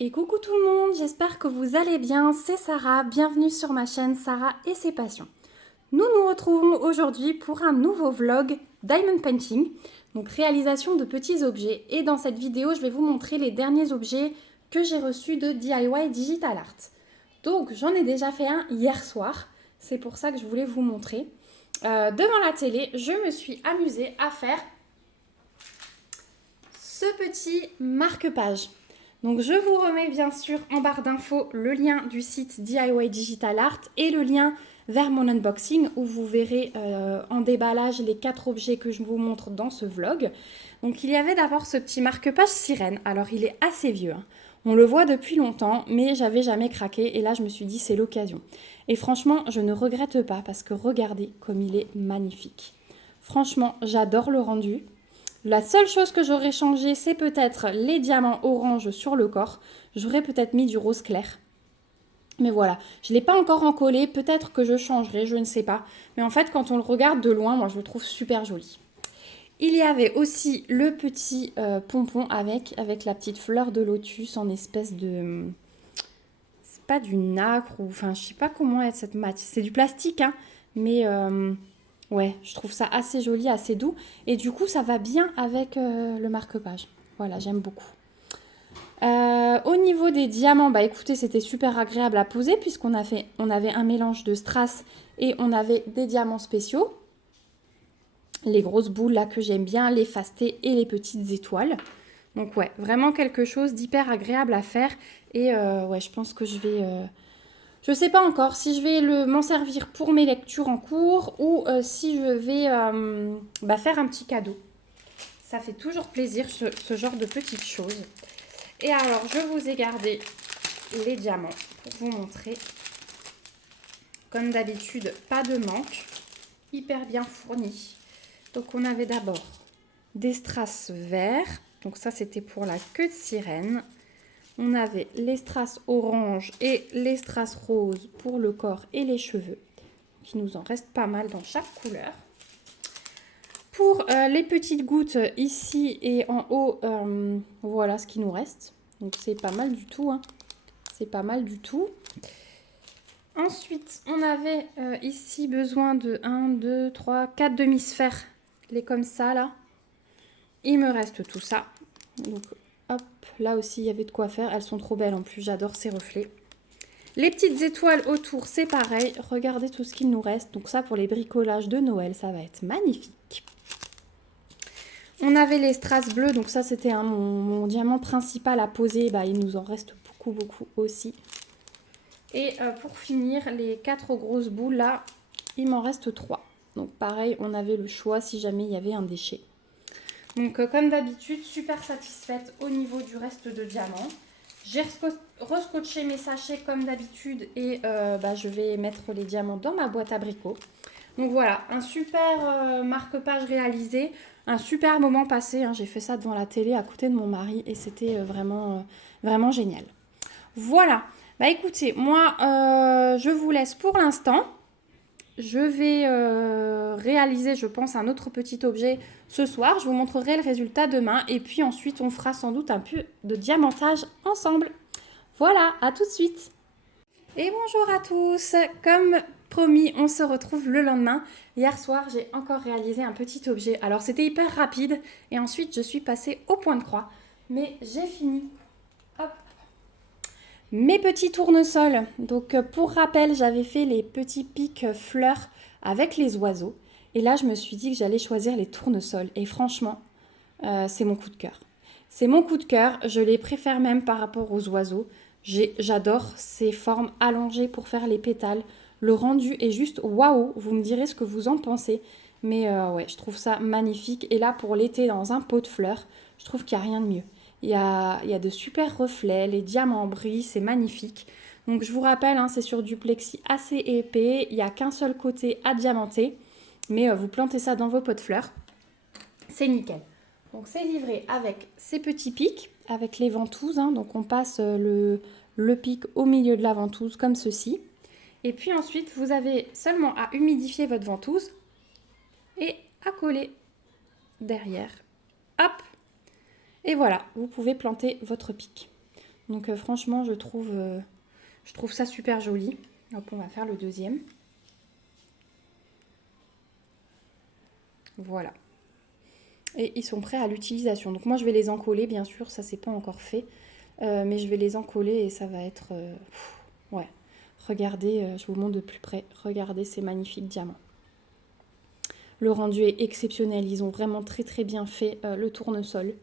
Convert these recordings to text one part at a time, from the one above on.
Et coucou tout le monde, j'espère que vous allez bien, c'est Sarah, bienvenue sur ma chaîne Sarah et ses passions. Nous nous retrouvons aujourd'hui pour un nouveau vlog Diamond Painting, donc réalisation de petits objets. Et dans cette vidéo, je vais vous montrer les derniers objets que j'ai reçus de DIY Digital Art. Donc j'en ai déjà fait un hier soir, c'est pour ça que je voulais vous montrer. Devant la télé, je me suis amusée à faire ce petit marque-page. Donc je vous remets bien sûr en barre d'infos le lien du site DIY Digital Art et le lien vers mon unboxing où vous verrez en déballage les 4 objets que je vous montre dans ce vlog. Donc il y avait d'abord ce petit marque-page sirène. Alors il est assez vieux, hein. On le voit depuis longtemps, mais j'avais jamais craqué et là je me suis dit c'est l'occasion. Et franchement, je ne regrette pas parce que regardez comme il est magnifique. Franchement, j'adore le rendu. La seule chose que j'aurais changé, c'est peut-être les diamants orange sur le corps. J'aurais peut-être mis du rose clair. Mais voilà, je ne l'ai pas encore encollé, peut-être que je changerai, je ne sais pas. Mais en fait, quand on le regarde de loin, moi je le trouve super joli. Il y avait aussi le petit pompon avec la petite fleur de lotus en espèce de... C'est pas du nacre ou... Enfin, je sais pas comment est cette matière. C'est du plastique, hein. Mais ouais, je trouve ça assez joli, assez doux. Et du coup, ça va bien avec le marque-page. Voilà, j'aime beaucoup. Au niveau des diamants, bah écoutez, c'était super agréable à poser puisqu'on on avait un mélange de strass et on avait des diamants spéciaux. Les grosses boules là que j'aime bien, les fastés et les petites étoiles. Donc ouais, vraiment quelque chose d'hyper agréable à faire. Et ouais, je pense que je vais... je sais pas encore si je vais m'en servir pour mes lectures en cours ou si je vais faire un petit cadeau. Ça fait toujours plaisir ce genre de petites choses. Et alors, je vous ai gardé les diamants pour vous montrer. Comme d'habitude, pas de manque. Hyper bien fourni. Donc, on avait d'abord des strass verts. Donc, ça, c'était pour la queue de sirène. On avait les strass orange et les strass rose pour le corps et les cheveux. Il nous en reste pas mal dans chaque couleur. Pour les petites gouttes ici et en haut, voilà ce qui nous reste. Donc c'est pas mal du tout, hein. C'est pas mal du tout. Ensuite, on avait ici besoin de 1, 2, 3, 4 demi-sphères. Les comme ça, là. Il me reste tout ça. Donc, hop, là aussi, il y avait de quoi faire. Elles sont trop belles en plus, j'adore ces reflets. Les petites étoiles autour, c'est pareil. Regardez tout ce qu'il nous reste. Donc ça, pour les bricolages de Noël, ça va être magnifique. On avait les strass bleus, donc ça c'était mon diamant principal à poser. Bah, il nous en reste beaucoup aussi. Et pour finir, les 4 grosses boules là, il m'en reste 3. Donc pareil, on avait le choix si jamais il y avait un déchet. Donc comme d'habitude, super satisfaite au niveau du reste de diamants. J'ai rescotché mes sachets comme d'habitude et je vais mettre les diamants dans ma boîte à abricot. Donc voilà, un super marque-page réalisé, un super moment passé, hein. J'ai fait ça devant la télé à côté de mon mari et c'était vraiment génial. Voilà, bah écoutez, moi je vous laisse pour l'instant. Je vais réaliser, je pense, un autre petit objet ce soir. Je vous montrerai le résultat demain et puis ensuite on fera sans doute un peu de diamantage ensemble. Voilà, à tout de suite. Et bonjour à tous, comme promis, on se retrouve le lendemain. Hier soir, j'ai encore réalisé un petit objet. Alors c'était hyper rapide et ensuite je suis passée au point de croix. Mais j'ai fini. Hop. Mes petits tournesols. Donc pour rappel, j'avais fait les petits pics fleurs avec les oiseaux. Et là, je me suis dit que j'allais choisir les tournesols. Et franchement, c'est mon coup de cœur. C'est mon coup de cœur. Je les préfère même par rapport aux oiseaux. J'adore ces formes allongées pour faire les pétales. Le rendu est juste waouh. Vous me direz ce que vous en pensez. Mais ouais, je trouve ça magnifique. Et là, pour l'été, dans un pot de fleurs, je trouve qu'il n'y a rien de mieux. Il y a de super reflets, les diamants brillent, c'est magnifique. Donc je vous rappelle, hein, c'est sur du plexi assez épais. Il n'y a qu'un seul côté à diamanter. Mais vous plantez ça dans vos pots de fleurs. C'est nickel. Donc c'est livré avec ces petits pics, avec les ventouses, hein. Donc on passe le pic au milieu de la ventouse comme ceci. Et puis ensuite, vous avez seulement à humidifier votre ventouse et à coller derrière. Hop! Et voilà, vous pouvez planter votre pic. Donc franchement, je trouve ça super joli. Hop, on va faire le deuxième. Voilà. Et ils sont prêts à l'utilisation. Donc moi, je vais les encoller, bien sûr. Ça, c'est pas encore fait. Mais je vais les encoller et ça va être... ouais. Regardez, je vous montre de plus près. Regardez ces magnifiques diamants. Le rendu est exceptionnel. Ils ont vraiment très très bien fait le tournesol.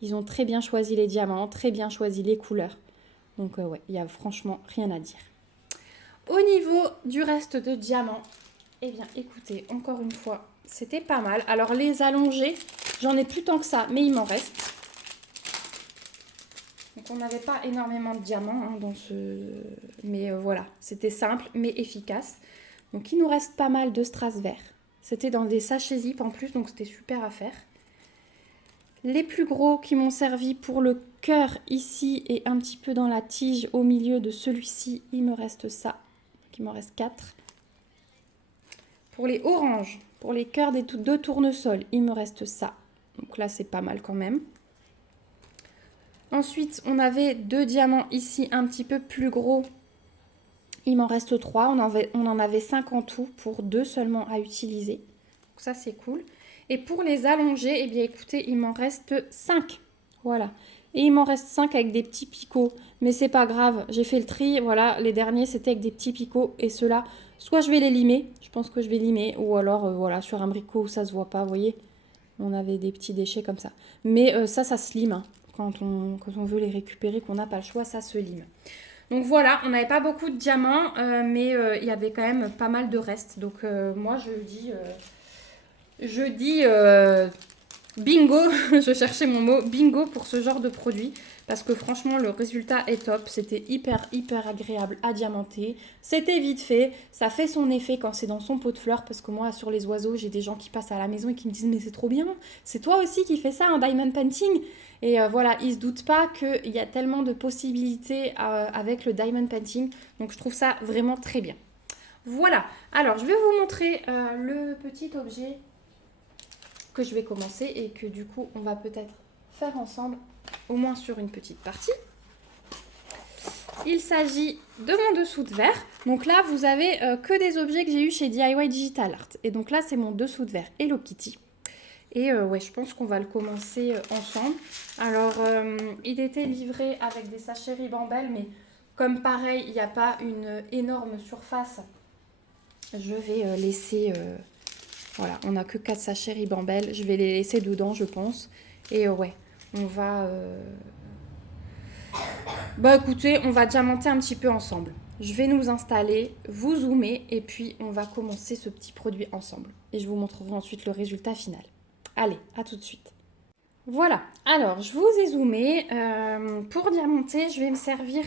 Ils ont très bien choisi les diamants, très bien choisi les couleurs. Donc ouais, il n'y a franchement rien à dire. Au niveau du reste de diamants, eh bien écoutez, encore une fois, c'était pas mal. Alors les allongés, j'en ai plus tant que ça, mais il m'en reste. Donc on n'avait pas énormément de diamants hein, dans ce... Mais voilà, c'était simple mais efficace. Donc il nous reste pas mal de strass verts. C'était dans des sachets zip en plus, donc c'était super à faire. Les plus gros qui m'ont servi pour le cœur ici et un petit peu dans la tige au milieu de celui-ci, il me reste ça. Donc il m'en reste 4. Pour les oranges, pour les cœurs des deux tournesols, il me reste ça. Donc là, c'est pas mal quand même. Ensuite, on avait 2 diamants ici un petit peu plus gros. Il m'en reste 3. On en avait 5 en tout pour 2 seulement à utiliser. Donc ça, c'est cool. Et pour les allongés, eh bien écoutez, il m'en reste 5. Voilà. Et il m'en reste 5 avec des petits picots. Mais c'est pas grave, j'ai fait le tri. Voilà, les derniers, c'était avec des petits picots. Et ceux-là, soit je vais les limer. Je pense que je vais limer. Ou alors, voilà, sur un bricot où ça se voit pas, vous voyez. On avait des petits déchets comme ça. Mais ça se lime. Hein. Quand on veut les récupérer, qu'on n'a pas le choix, ça se lime. Donc voilà, on n'avait pas beaucoup de diamants, mais il y avait quand même pas mal de restes. Donc moi, je dis bingo, je cherchais mon mot, bingo pour ce genre de produit. Parce que franchement, le résultat est top. C'était hyper agréable à diamanter. C'était vite fait. Ça fait son effet quand c'est dans son pot de fleurs. Parce que moi, sur les oiseaux, j'ai des gens qui passent à la maison et qui me disent « Mais c'est trop bien. C'est toi aussi qui fais ça en diamond painting ?» Et voilà, ils ne se doutent pas qu'il y a tellement de possibilités avec le diamond painting. Donc, je trouve ça vraiment très bien. Voilà. Alors, je vais vous montrer le petit objet que je vais commencer et que du coup, on va peut-être faire ensemble, au moins sur une petite partie. Il s'agit de mon dessous de verre. Donc là, vous avez que des objets que j'ai eu chez DIY Digital Art. Et donc là, c'est mon dessous de verre Hello Kitty. Et ouais, je pense qu'on va le commencer ensemble. Alors, il était livré avec des sachets Ribambelle, mais comme pareil, il n'y a pas une énorme surface, je vais laisser... voilà, on n'a que 4 sachets Ribambelle. Je vais les laisser dedans, je pense. Et ouais, on va... Bah écoutez, on va diamanter un petit peu ensemble. Je vais nous installer, vous zoomer, et puis on va commencer ce petit produit ensemble. Et je vous montrerai ensuite le résultat final. Allez, à tout de suite. Voilà, alors je vous ai zoomé. Pour diamanter, je vais me servir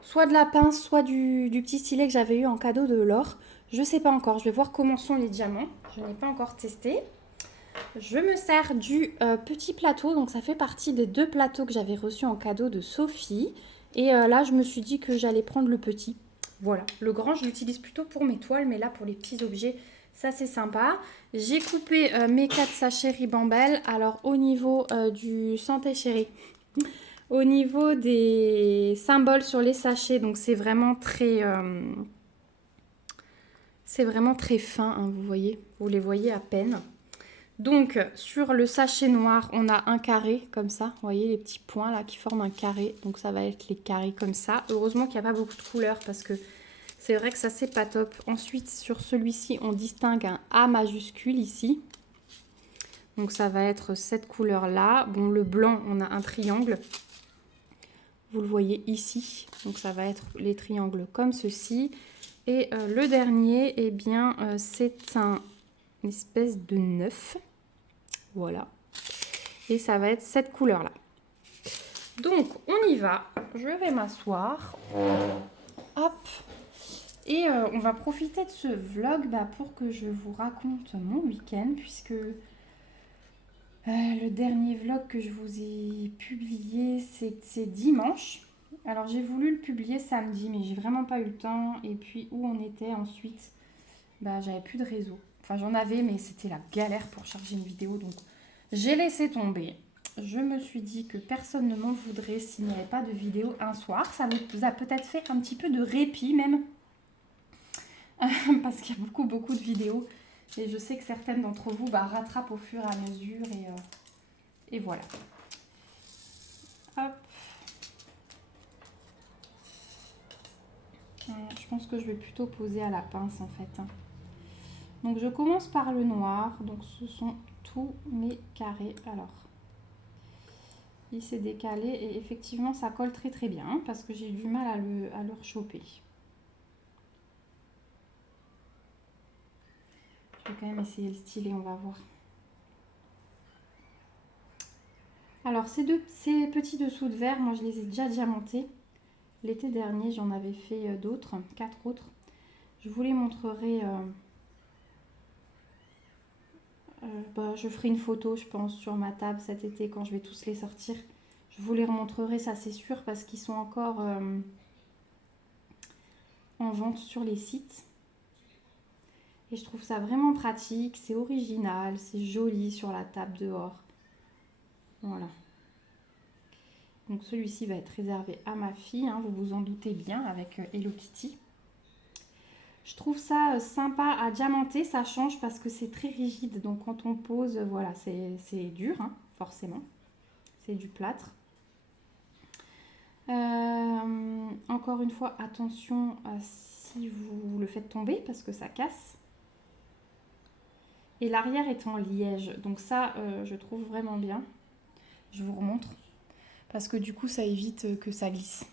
soit de la pince, soit du petit stylet que j'avais eu en cadeau de Laure. Je ne sais pas encore, je vais voir comment sont les diamants. Je n'ai pas encore testé. Je me sers du petit plateau, donc ça fait partie des 2 plateaux que j'avais reçus en cadeau de Sophie. Et là, je me suis dit que j'allais prendre le petit. Voilà, le grand, je l'utilise plutôt pour mes toiles, mais là, pour les petits objets, ça c'est sympa. J'ai coupé mes 4 sachets Ribambelle. Alors, au niveau du Santé Chérie, au niveau des symboles sur les sachets, donc c'est vraiment très fin, hein, vous voyez. Vous les voyez à peine. Donc, sur le sachet noir, on a un carré comme ça. Vous voyez les petits points là qui forment un carré. Donc, ça va être les carrés comme ça. Heureusement qu'il n'y a pas beaucoup de couleurs parce que c'est vrai que ça, c'est pas top. Ensuite, sur celui-ci, on distingue un A majuscule ici. Donc, ça va être cette couleur-là. Bon, le blanc, on a un triangle. Vous le voyez ici. Donc, ça va être les triangles comme ceci. Et le dernier, eh bien, c'est une espèce de 9. Voilà. Et ça va être cette couleur-là. Donc, on y va. Je vais m'asseoir. Hop. Et on va profiter de ce vlog pour que je vous raconte mon week-end, puisque le dernier vlog que je vous ai publié, c'est dimanche. Alors, j'ai voulu le publier samedi, mais j'ai vraiment pas eu le temps. Et puis, où on était ensuite, j'avais plus de réseau. Enfin, j'en avais, mais c'était la galère pour charger une vidéo, donc j'ai laissé tomber. je me suis dit que personne ne m'en voudrait s'il n'y avait pas de vidéo un soir. Ça vous a peut-être fait un petit peu de répit même. Parce qu'il y a beaucoup de vidéos. Et je sais que certaines d'entre vous rattrapent au fur et à mesure. Et voilà. Hop. Je pense que je vais plutôt poser à la pince en fait. Donc je commence par le noir. Donc ce sont tous mes carrés. Alors, il s'est décalé et effectivement ça colle très bien parce que j'ai eu du mal à le rechoper. Je vais quand même essayer le stylet, on va voir. Alors ces petits dessous de verre, moi je les ai déjà diamantés. L'été dernier, j'en avais fait d'autres, 4 autres. Je vous les montrerai. Je ferai une photo, je pense, sur ma table cet été quand je vais tous les sortir. Je vous les remontrerai, ça c'est sûr, parce qu'ils sont encore en vente sur les sites. Et je trouve ça vraiment pratique, c'est original, c'est joli sur la table dehors. Voilà. Donc celui-ci va être réservé à ma fille, hein, vous vous en doutez bien, avec Hello Kitty. Je trouve ça sympa à diamanter, ça change parce que c'est très rigide. Donc quand on pose, voilà, c'est dur, hein, forcément. C'est du plâtre. Encore une fois, attention si vous le faites tomber parce que ça casse. Et l'arrière est en liège, donc ça, je trouve vraiment bien. Je vous remontre parce que du coup, ça évite que ça glisse.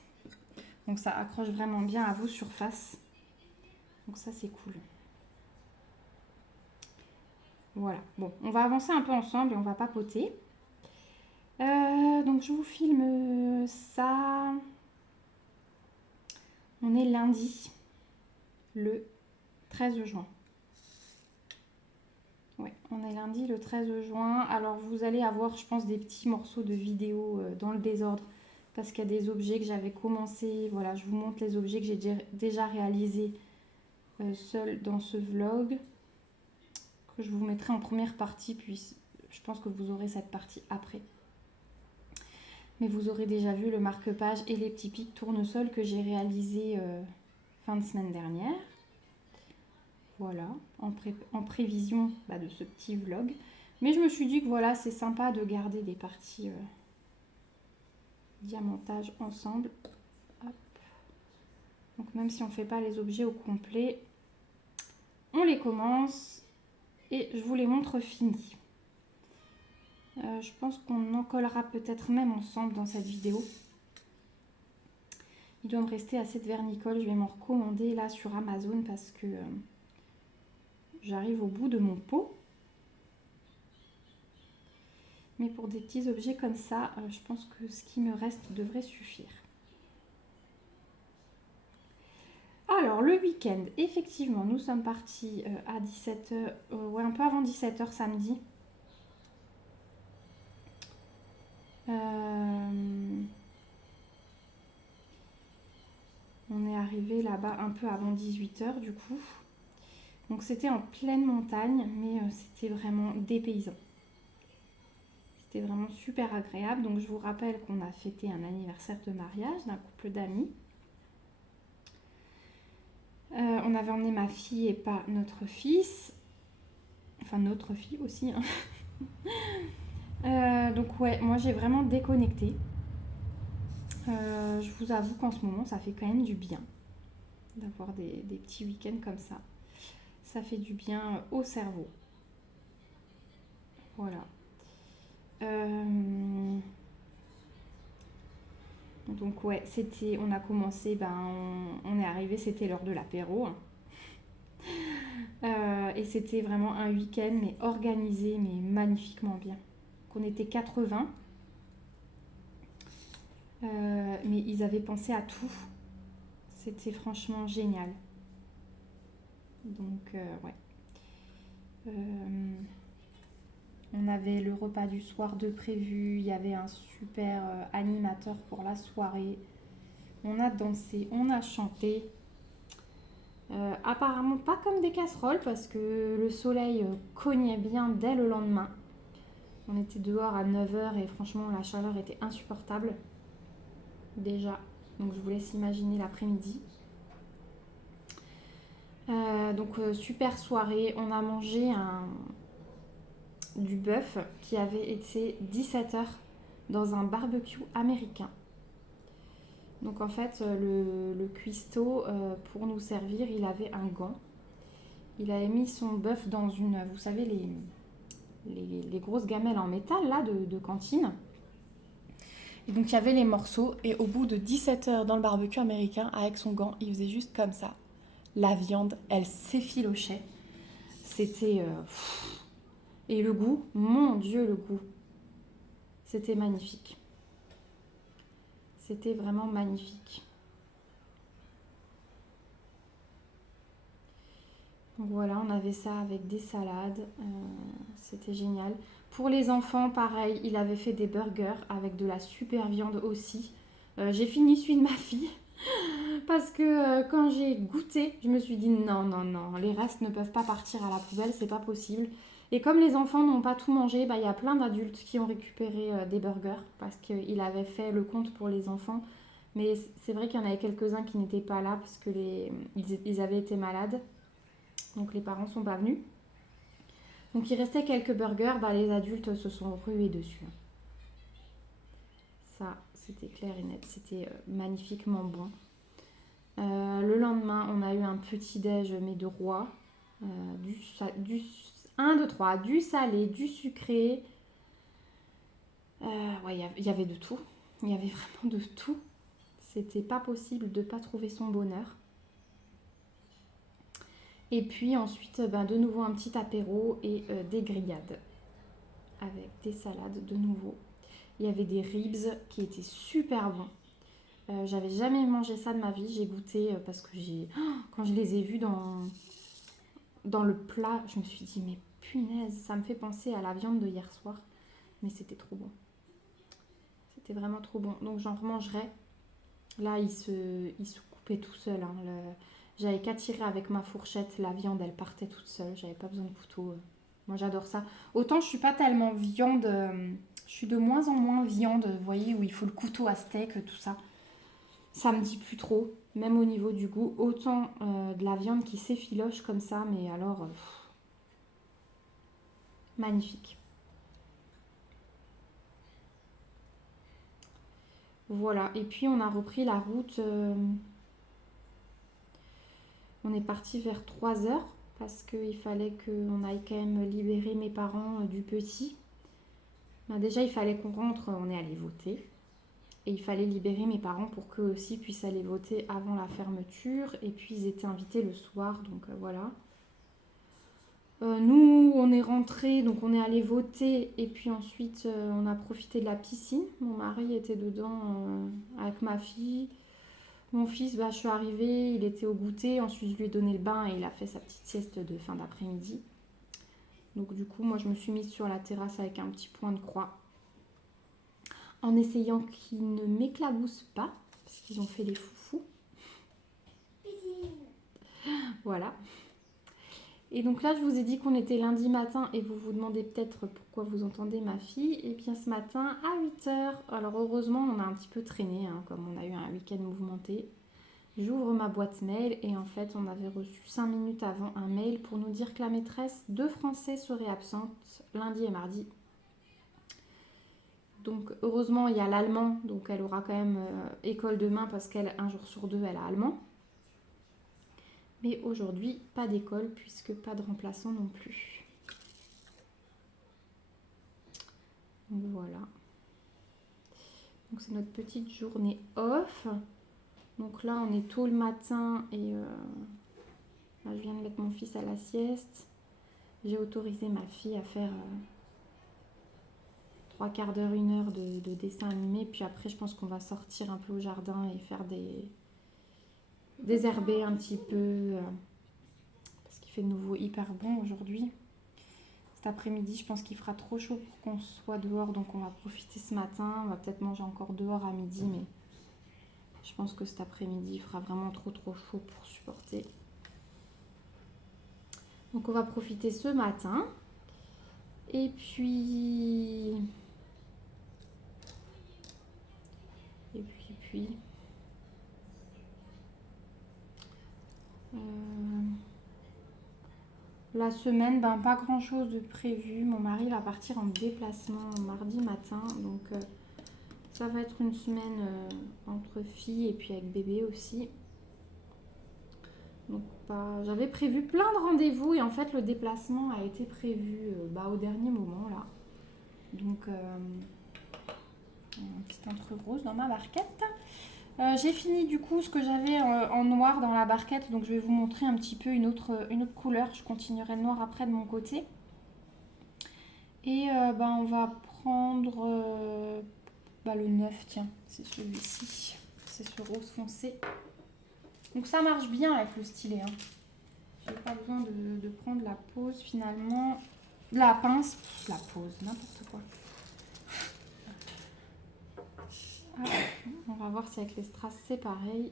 Donc ça accroche vraiment bien à vos surfaces. Donc ça, c'est cool. Voilà. Bon, on va avancer un peu ensemble et on va papoter. Donc je vous filme ça. On est lundi, le 13 juin. Ouais, on est lundi le 13 juin. Alors vous allez avoir, je pense, des petits morceaux de vidéo dans le désordre parce qu'il y a des objets que j'avais commencé. Voilà, je vous montre les objets que j'ai déjà réalisés seul dans ce vlog que je vous mettrai en première partie, puis je pense que vous aurez cette partie après. Mais vous aurez déjà vu le marque-page et les petits pics tournesol que j'ai réalisés fin de semaine dernière. Voilà, en prévision de ce petit vlog. Mais je me suis dit que voilà, c'est sympa de garder des parties diamantage ensemble. Hop. Donc même si on ne fait pas les objets au complet, on les commence et je vous les montre finis. Je pense qu'on en collera peut-être même ensemble dans cette vidéo. Il doit me rester assez de vernicole, je vais m'en recommander là sur Amazon parce que j'arrive au bout de mon pot. Mais pour des petits objets comme ça, je pense que ce qui me reste devrait suffire. Alors, le week-end, effectivement, nous sommes partis à 17h, ouais, un peu avant 17h samedi. On est arrivé là-bas un peu avant 18h du coup. Donc c'était en pleine montagne, mais c'était vraiment dépaysant. C'était vraiment super agréable. Donc je vous rappelle qu'on a fêté un anniversaire de mariage d'un couple d'amis. On avait emmené ma fille et pas notre fils. Enfin notre fille aussi. Hein. Donc ouais, moi j'ai vraiment déconnecté. Je vous avoue qu'en ce moment ça fait quand même du bien d'avoir des petits week-ends comme ça. Ça fait du bien au cerveau. Voilà. Donc ouais, on a commencé, on est arrivé, c'était l'heure de l'apéro. Et c'était vraiment un week-end, mais organisé, mais magnifiquement bien. On était 80. Mais ils avaient pensé à tout. C'était franchement génial. Donc ouais. On avait le repas du soir de prévu. Il y avait un super animateur pour la soirée. On a dansé, on a chanté. Apparemment pas comme des casseroles parce que le soleil cognait bien dès le lendemain. On était dehors à 9 h et franchement la chaleur était insupportable déjà. Donc je vous laisse imaginer l'après-midi. Super soirée. On a mangé du bœuf qui avait été 17 h dans un barbecue américain. Donc en fait le cuistot pour nous servir il avait un gant. Il avait mis son bœuf dans une, vous savez les grosses gamelles en métal là de cantine. Et donc il y avait les morceaux et au bout de 17 h dans le barbecue américain avec son gant il faisait juste comme ça. La viande elle s'effilochait. C'était... Et le goût, mon Dieu le goût. C'était magnifique. C'était vraiment magnifique. Donc voilà, on avait ça avec des salades. C'était génial. Pour les enfants, pareil, il avait fait des burgers avec de la super viande aussi. J'ai fini celui de ma fille. Parce que quand j'ai goûté, je me suis dit non, non, non, les restes ne peuvent pas partir à la poubelle, c'est pas possible. Et comme les enfants n'ont pas tout mangé, bah, y a plein d'adultes qui ont récupéré des burgers parce qu'il avait fait le compte pour les enfants. Mais c'est vrai qu'il y en avait quelques-uns qui n'étaient pas là parce que ils avaient été malades. Donc les parents sont pas venus. Donc il restait quelques burgers, bah, les adultes se sont rués dessus. Ça, c'était clair et net, c'était magnifiquement bon. Le lendemain, on a eu un petit déj mais de roi. Du 1, 2, 3, du salé, du sucré. Ouais, il y avait de tout. Il y avait vraiment de tout. C'était pas possible de ne pas trouver son bonheur. Et puis ensuite, de nouveau un petit apéro et des grillades. Avec des salades de nouveau. Il y avait des ribs qui étaient super bons. J'avais jamais mangé ça de ma vie. J'ai goûté parce que quand je les ai vus dans le plat, je me suis dit mais punaise, ça me fait penser à la viande de hier soir. Mais c'était trop bon. C'était vraiment trop bon. Donc j'en remangerai. Là, il se coupait tout seul. Hein. J'avais qu'à tirer avec ma fourchette. La viande, elle partait toute seule. J'avais pas besoin de couteau. Moi, j'adore ça. Autant je suis pas tellement viande. Je suis de moins en moins viande. Vous voyez, où il faut le couteau à steak, tout ça. Ça me dit plus trop. Même au niveau du goût. Autant de la viande qui s'effiloche comme ça. Mais alors... magnifique. Voilà. Et puis, on a repris la route... on est parti vers 3 heures parce qu'il fallait qu'on aille quand même libérer mes parents du petit. Déjà, il fallait qu'on rentre, on est allé voter. Et il fallait libérer mes parents pour qu'eux aussi puissent aller voter avant la fermeture. Et puis, ils étaient invités le soir, donc voilà. Nous, on est rentrés, donc on est allé voter. Et puis ensuite, on a profité de la piscine. Mon mari était dedans avec ma fille. Mon fils, je suis arrivée, il était au goûter, ensuite je lui ai donné le bain et il a fait sa petite sieste de fin d'après-midi. Donc du coup, moi je me suis mise sur la terrasse avec un petit point de croix, en essayant qu'ils ne m'éclaboussent pas, parce qu'ils ont fait les foufous. Voilà. Et donc là, je vous ai dit qu'on était lundi matin et vous vous demandez peut-être pourquoi vous entendez ma fille. Et bien ce matin à 8 h, alors heureusement on a un petit peu traîné, hein, comme on a eu un week-end mouvementé. J'ouvre ma boîte mail et en fait on avait reçu 5 minutes avant un mail pour nous dire que la maîtresse de français serait absente lundi et mardi. Donc heureusement il y a l'allemand, donc elle aura quand même école demain parce qu'elle, un jour sur deux, elle a allemand. Mais aujourd'hui, pas d'école puisque pas de remplaçant non plus. Donc voilà. Donc c'est notre petite journée off. Donc là, on est tôt le matin et là, je viens de mettre mon fils à la sieste. J'ai autorisé ma fille à faire 3 quarts d'heure, 1 heure de dessin animé. Puis après, je pense qu'on va sortir un peu au jardin et faire désherber un petit peu. Parce qu'il fait de nouveau hyper bon aujourd'hui. Cet après-midi, je pense qu'il fera trop chaud pour qu'on soit dehors. Donc on va profiter ce matin. On va peut-être manger encore dehors à midi. Mais je pense que cet après-midi, il fera vraiment trop chaud pour supporter. Donc on va profiter ce matin. Et puis... La semaine, ben, pas grand chose de prévu. Mon mari va partir en déplacement mardi matin. Donc ça va être une semaine entre filles et puis avec bébé aussi. Donc j'avais prévu plein de rendez-vous et en fait le déplacement a été prévu au dernier moment là. Donc un petit entre rose dans ma barquette. J'ai fini du coup ce que j'avais en noir dans la barquette, donc je vais vous montrer un petit peu une autre couleur. Je continuerai le noir après de mon côté. Et on va prendre le 9, tiens, c'est celui-ci. C'est ce rose foncé. Donc ça marche bien avec le stylet. Hein. J'ai pas besoin de prendre la pose finalement. La pince, la pose, n'importe quoi. Ah, on va voir si avec les strass c'est pareil.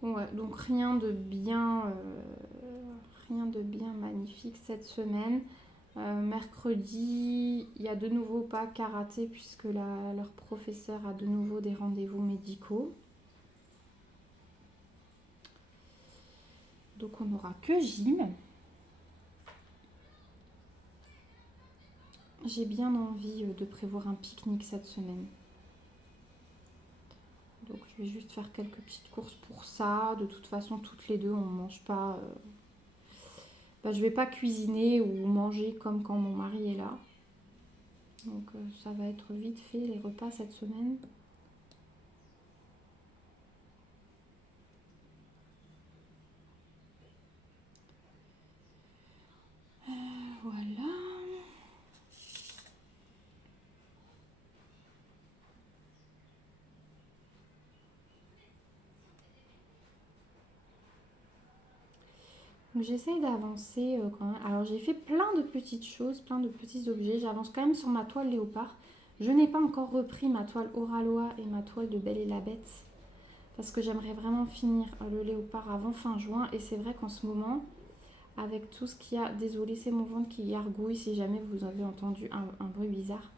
Ouais, donc rien de bien magnifique cette semaine. Mercredi, il y a de nouveau pas karaté puisque leur professeur a de nouveau des rendez-vous médicaux. Donc on n'aura que gym. J'ai bien envie de prévoir un pique-nique cette semaine. Donc je vais juste faire quelques petites courses pour ça. De toute façon, toutes les deux, on ne mange pas... je vais pas cuisiner ou manger comme quand mon mari est là. Donc ça va être vite fait les repas cette semaine. Voilà. J'essaye d'avancer quand même. Alors j'ai fait plein de petites choses, plein de petits objets. J'avance quand même sur ma toile léopard. Je n'ai pas encore repris ma toile Oralois et ma toile de Belle et la Bête. Parce que j'aimerais vraiment finir le léopard avant fin juin. Et c'est vrai qu'en ce moment, avec tout ce qu'il y a... Désolée, c'est mon ventre qui gargouille si jamais vous avez entendu un bruit bizarre.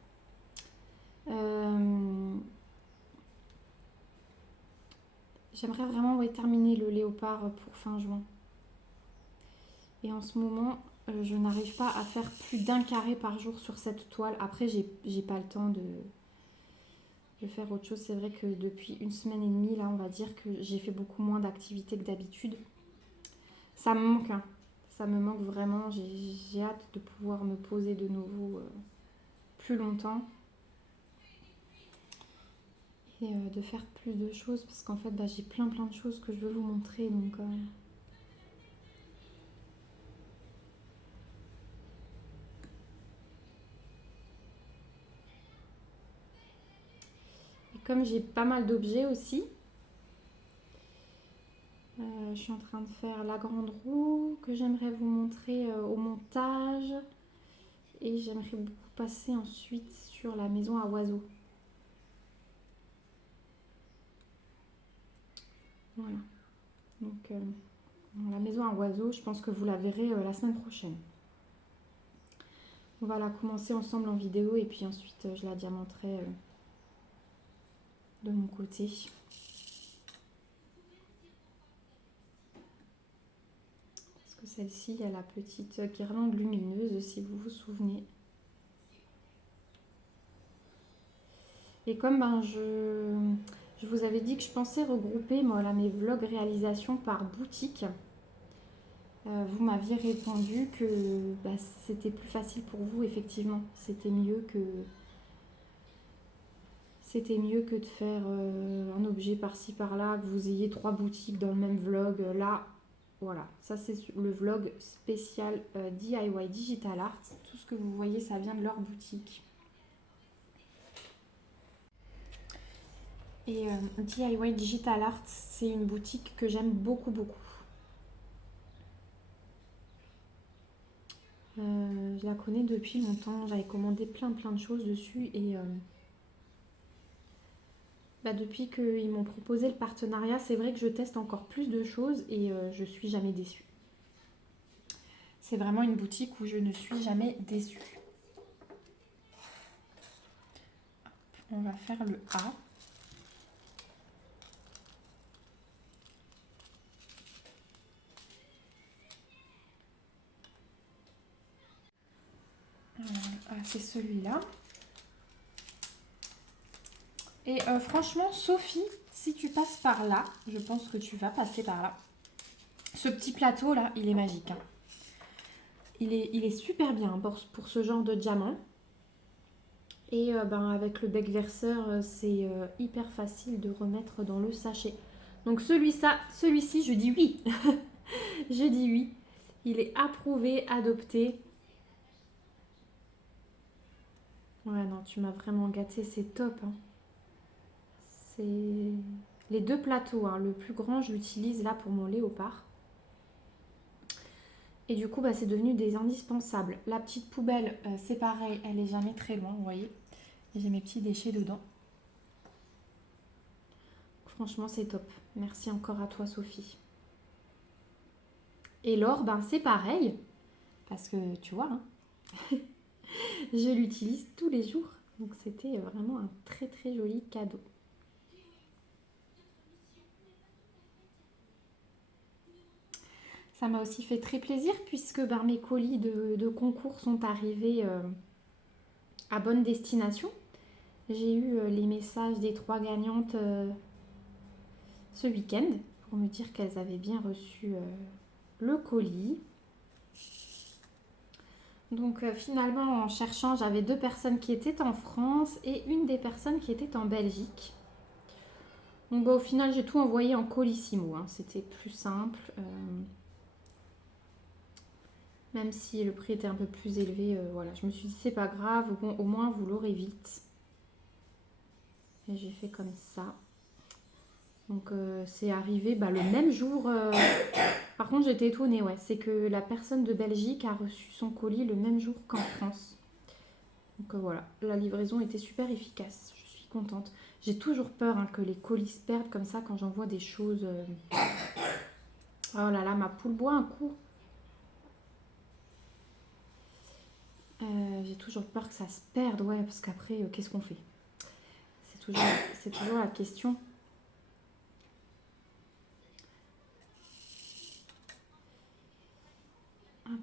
J'aimerais vraiment terminer le léopard pour fin juin. Et en ce moment, je n'arrive pas à faire plus d'un carré par jour sur cette toile. Après, j'ai pas le temps de faire autre chose. C'est vrai que depuis une semaine et demie, là, on va dire que j'ai fait beaucoup moins d'activités que d'habitude. Ça me manque, hein. Ça me manque vraiment. J'ai hâte de pouvoir me poser de nouveau plus longtemps. Et de faire plus de choses. Parce qu'en fait, j'ai plein de choses que je veux vous montrer. Donc... Comme j'ai pas mal d'objets aussi, je suis en train de faire la grande roue que j'aimerais vous montrer au montage. Et j'aimerais beaucoup passer ensuite sur la maison à oiseaux. Voilà. Donc la maison à oiseaux, je pense que vous la verrez la semaine prochaine. On va la commencer ensemble en vidéo et puis ensuite je la diamanterai de mon côté. Parce que celle-ci, il y a la petite guirlande lumineuse, si vous vous souvenez. Et comme je vous avais dit que je pensais regrouper mes vlogs réalisation par boutique, vous m'aviez répondu que c'était plus facile pour vous, effectivement. C'était mieux que de faire un objet par-ci par-là, que vous ayez 3 boutiques dans le même vlog. Là, voilà, ça c'est le vlog spécial DIY Digital Art. Tout ce que vous voyez, ça vient de leur boutique. Et DIY Digital Art, c'est une boutique que j'aime beaucoup. Je la connais depuis longtemps, j'avais commandé plein de choses dessus et depuis qu'ils m'ont proposé le partenariat, c'est vrai que je teste encore plus de choses et je suis jamais déçue. C'est vraiment une boutique où je ne suis jamais déçue. On va faire le A. C'est celui-là. Et franchement, Sophie, si tu passes par là, je pense que tu vas passer par là. Ce petit plateau là, il est magique. Hein. Il est super bien pour ce genre de diamant. Et avec le bec verseur, c'est hyper facile de remettre dans le sachet. Donc celui-ci, je dis oui. Je dis oui. Il est approuvé, adopté. Ouais, non, tu m'as vraiment gâté, c'est top. Hein. C'est les deux plateaux. Hein. Le plus grand, je l'utilise là pour mon léopard. Et du coup, c'est devenu des indispensables. La petite poubelle, c'est pareil, elle est jamais très loin, vous voyez. Et j'ai mes petits déchets dedans. Franchement, c'est top. Merci encore à toi, Sophie. Et l'or, c'est pareil. Parce que, tu vois, hein, je l'utilise tous les jours. Donc, c'était vraiment un très, très joli cadeau. Ça m'a aussi fait très plaisir puisque mes colis de concours sont arrivés à bonne destination. J'ai eu les messages des 3 gagnantes ce week-end pour me dire qu'elles avaient bien reçu le colis. Donc finalement, en cherchant, j'avais 2 personnes qui étaient en France et une des personnes qui était en Belgique. Donc au final, j'ai tout envoyé en colissimo. Hein. C'était plus simple. Même si le prix était un peu plus élevé, voilà. Je me suis dit, c'est pas grave, au moins vous l'aurez vite. Et j'ai fait comme ça. Donc c'est arrivé le même jour. Par contre, j'étais étonnée, ouais. C'est que la personne de Belgique a reçu son colis le même jour qu'en France. Donc voilà, la livraison était super efficace. Je suis contente. J'ai toujours peur que les colis se perdent comme ça quand j'envoie des choses. Oh là là, ma poule boit un coup. J'ai toujours peur que ça se perde, ouais, parce qu'après, qu'est-ce qu'on fait? C'est toujours la question. Hop.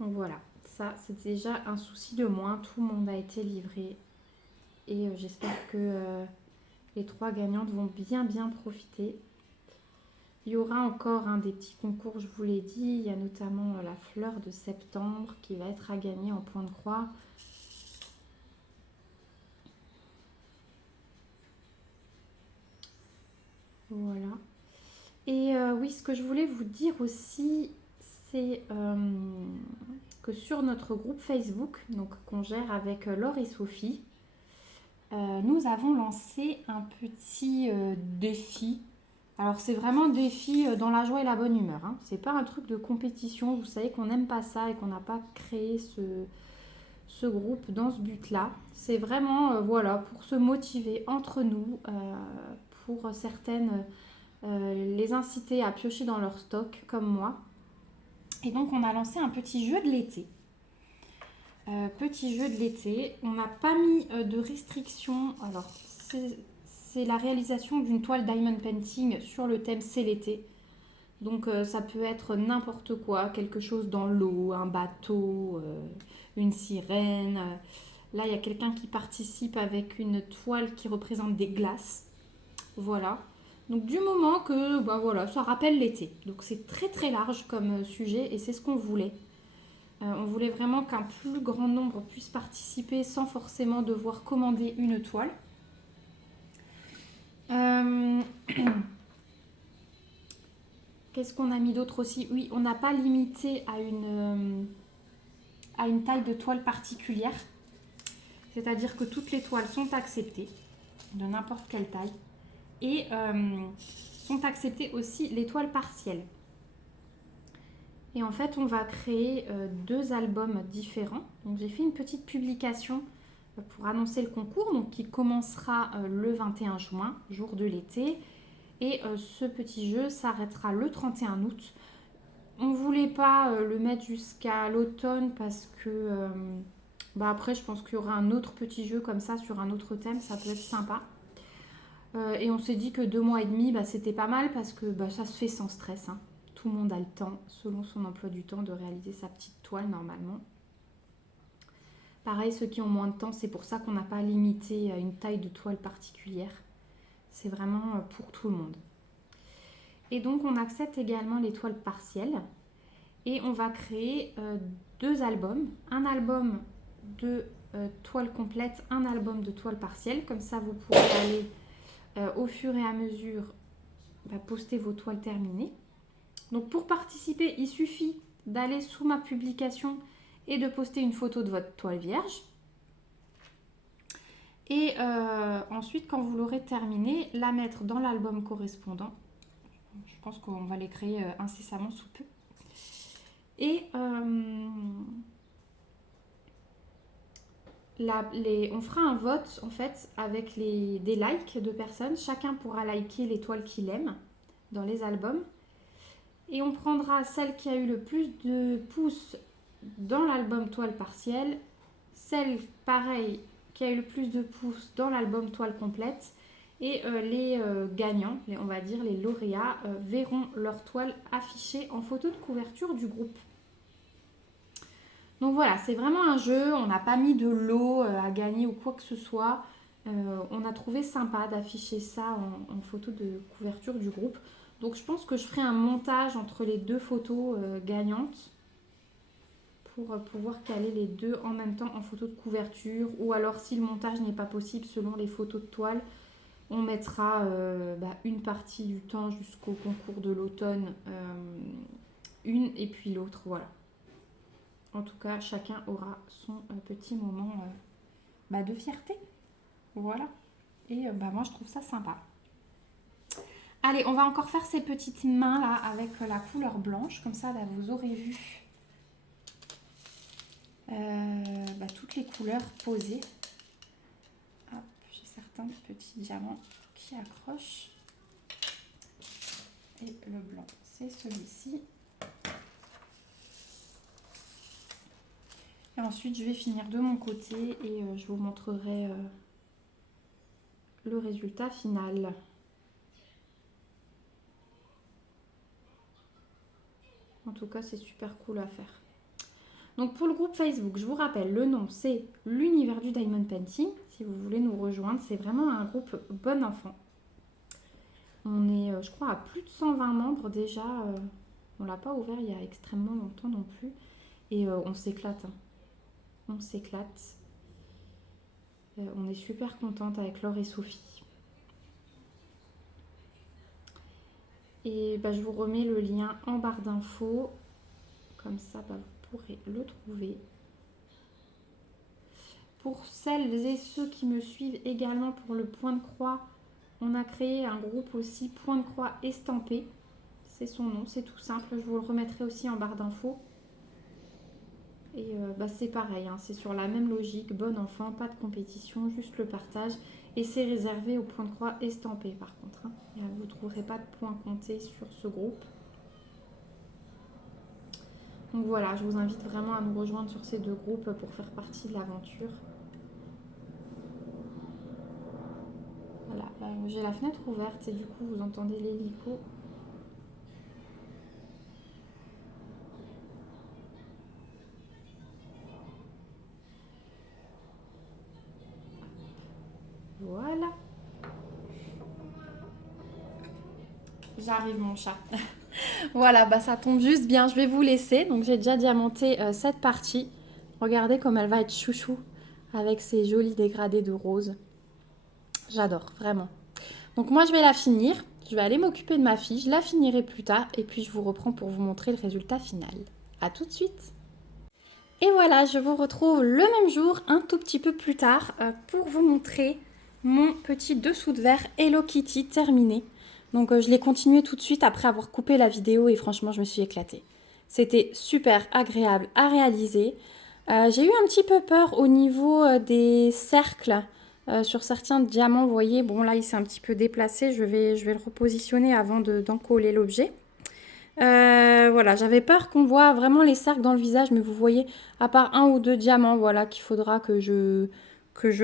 Donc voilà, ça c'est déjà un souci de moins. Tout le monde a été livré. Et j'espère que les 3 gagnantes vont bien profiter. Il y aura encore des petits concours, je vous l'ai dit. Il y a notamment la fleur de septembre qui va être à gagner en point de croix. Voilà. Et oui, ce que je voulais vous dire aussi, c'est que sur notre groupe Facebook, donc qu'on gère avec Laure et Sophie, nous avons lancé un petit défi. Alors c'est vraiment un défi dans la joie et la bonne humeur. Hein. C'est pas un truc de compétition. Vous savez qu'on n'aime pas ça et qu'on n'a pas créé ce groupe dans ce but-là. C'est vraiment pour se motiver entre nous, pour certaines les inciter à piocher dans leur stock comme moi. Et donc on a lancé un petit jeu de l'été. Petit jeu de l'été. On n'a pas mis de restrictions. Alors c'est la réalisation d'une toile diamond painting sur le thème c'est l'été. Donc ça peut être n'importe quoi, quelque chose dans l'eau, un bateau, une sirène. Là il y a quelqu'un qui participe avec une toile qui représente des glaces. Voilà. Donc du moment que ça rappelle l'été. Donc c'est très très large comme sujet et c'est ce qu'on voulait. On voulait vraiment qu'un plus grand nombre puisse participer sans forcément devoir commander une toile. Qu'est-ce qu'on a mis d'autre aussi? Oui, on n'a pas limité à une taille de toile particulière. C'est-à-dire que toutes les toiles sont acceptées, de n'importe quelle taille. Et sont acceptées aussi les toiles partielles. Et en fait, on va créer 2 albums différents. Donc j'ai fait une petite publication pour annoncer le concours, donc qui commencera le 21 juin, jour de l'été. Et ce petit jeu s'arrêtera le 31 août. On ne voulait pas le mettre jusqu'à l'automne parce que après je pense qu'il y aura un autre petit jeu comme ça sur un autre thème, ça peut être sympa. Et on s'est dit que 2 mois et demi, c'était pas mal parce que ça se fait sans stress, hein. Tout le monde a le temps, selon son emploi du temps, de réaliser sa petite toile normalement. Pareil, ceux qui ont moins de temps, c'est pour ça qu'on n'a pas limité à une taille de toile particulière. C'est vraiment pour tout le monde. Et donc on accepte également les toiles partielles. Et on va créer 2 albums. Un album de toile complète, un album de toile partielle. Comme ça, vous pourrez aller au fur et à mesure poster vos toiles terminées. Donc pour participer, il suffit d'aller sous ma publication et de poster une photo de votre toile vierge. Et ensuite, quand vous l'aurez terminée, la mettre dans l'album correspondant. Je pense qu'on va les créer incessamment sous peu. Et on fera un vote en fait avec des likes de personnes. Chacun pourra liker les toiles qu'il aime dans les albums. Et on prendra celle qui a eu le plus de pouces dans l'album toile partielle, celle pareil qui a eu le plus de pouces dans l'album toile complète. Et les gagnants, on va dire les lauréats, verront leur toile affichée en photo de couverture du groupe. Donc voilà, c'est vraiment un jeu, on n'a pas mis de lot à gagner ou quoi que ce soit. On a trouvé sympa d'afficher ça en photo de couverture du groupe. Donc je pense que je ferai un montage entre les 2 photos gagnantes pour pouvoir caler les 2 en même temps en photo de couverture. Ou alors si le montage n'est pas possible selon les photos de toile, on mettra une partie du temps jusqu'au concours de l'automne, une et puis l'autre, voilà. En tout cas, chacun aura son petit moment de fierté. Voilà. Et moi, je trouve ça sympa. Allez, on va encore faire ces petites mains là avec la couleur blanche. Comme ça, vous aurez vu toutes les couleurs posées. Hop, j'ai certains petits diamants qui accrochent. Et le blanc, c'est celui-ci. Et ensuite, je vais finir de mon côté et je vous montrerai le résultat final. En tout cas, c'est super cool à faire. Donc pour le groupe Facebook, je vous rappelle, le nom c'est l'univers du Diamond Painting. Si vous voulez nous rejoindre, c'est vraiment un groupe bon enfant. On est, je crois, à plus de 120 membres déjà. On ne l'a pas ouvert il y a extrêmement longtemps non plus. Et on s'éclate. Hein. On s'éclate. On est super contente avec Laure et Sophie. Et je vous remets le lien en barre d'infos. Comme ça, vous pourrez le trouver. Pour celles et ceux qui me suivent également pour le point de croix, on a créé un groupe aussi, point de croix estampé. C'est son nom, c'est tout simple. Je vous le remettrai aussi en barre d'infos. Et c'est pareil, hein, c'est sur la même logique, bon enfant, pas de compétition, juste le partage. Et c'est réservé au point de croix estampé par contre. Hein. Vous ne trouverez pas de points comptés sur ce groupe. Donc voilà, je vous invite vraiment à nous rejoindre sur ces 2 groupes pour faire partie de l'aventure. Voilà, j'ai la fenêtre ouverte et du coup vous entendez l'hélico. Voilà. J'arrive mon chat. Voilà, ça tombe juste bien. Je vais vous laisser. Donc j'ai déjà diamanté cette partie. Regardez comme elle va être chouchou avec ces jolis dégradés de rose. J'adore, vraiment. Donc moi je vais la finir. Je vais aller m'occuper de ma fille. Je la finirai plus tard et puis je vous reprends pour vous montrer le résultat final. A tout de suite. Et voilà, je vous retrouve le même jour, un tout petit peu plus tard, pour vous montrer mon petit dessous de verre Hello Kitty terminé. Donc je l'ai continué tout de suite après avoir coupé la vidéo et franchement je me suis éclatée. C'était super agréable à réaliser. J'ai eu un petit peu peur au niveau des cercles sur certains diamants. Vous voyez, bon là il s'est un petit peu déplacé. Je vais le repositionner avant d'en coller l'objet. Voilà, j'avais peur qu'on voit vraiment les cercles dans le visage, mais vous voyez, à part un ou deux diamants, voilà, qu'il faudra que je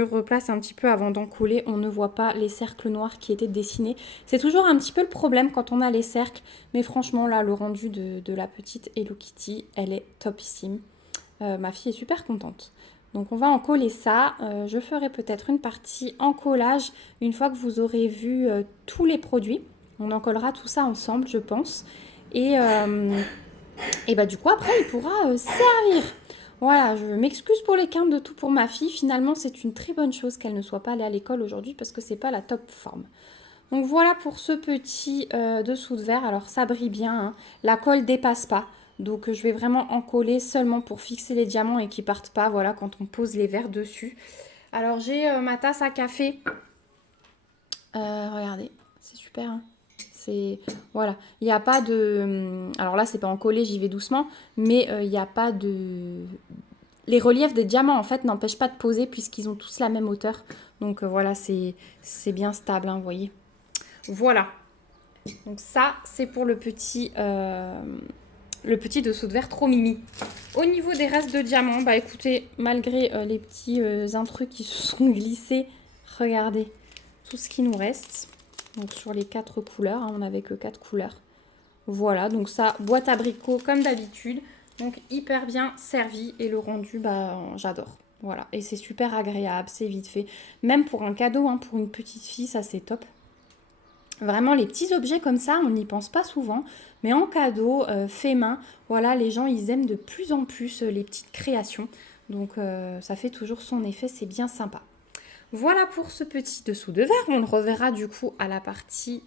replace un petit peu avant d'en coller. On ne voit pas les cercles noirs qui étaient dessinés. C'est toujours un petit peu le problème quand on a les cercles, mais franchement, là, le rendu de la petite Hello Kitty, elle est topissime. Ma fille est super contente. Donc on va en coller ça. Je ferai peut-être une partie en collage une fois que vous aurez vu tous les produits. On en collera tout ça ensemble, je pense. Et bah du coup après il pourra servir. Voilà, je m'excuse pour les quintes de tout pour ma fille. Finalement c'est une très bonne chose qu'elle ne soit pas allée à l'école aujourd'hui parce que c'est pas la top forme. Donc voilà pour ce petit dessous de verre. Alors ça brille bien, hein. La colle dépasse pas. Donc je vais vraiment en coller seulement pour fixer les diamants et qu'ils partent pas, voilà, quand on pose les verres dessus. Alors j'ai ma tasse à café. Regardez, c'est super, hein. C'est voilà, il n'y a pas de alors là c'est pas en collé, j'y vais doucement, mais il n'y a pas de les reliefs des diamants en fait n'empêchent pas de poser puisqu'ils ont tous la même hauteur. Donc voilà, c'est bien stable, hein, vous voyez. Voilà. Donc ça, c'est pour le petit dessous de verre trop mimi. Au niveau des restes de diamants, bah écoutez, malgré les petits intrus qui se sont glissés, regardez tout ce qui nous reste. Donc sur les 4 couleurs, hein, on n'avait que 4 couleurs. Voilà, donc ça, boîte abricot comme d'habitude. Donc hyper bien servi et le rendu, bah j'adore. Voilà, et c'est super agréable, c'est vite fait. Même pour un cadeau, hein, pour une petite fille, ça c'est top. Vraiment, les petits objets comme ça, on n'y pense pas souvent. Mais en cadeau, fait main, voilà, les gens, ils aiment de plus en plus les petites créations. Donc, ça fait toujours son effet, c'est bien sympa. Voilà pour ce petit dessous de verre. On le reverra du coup à la partie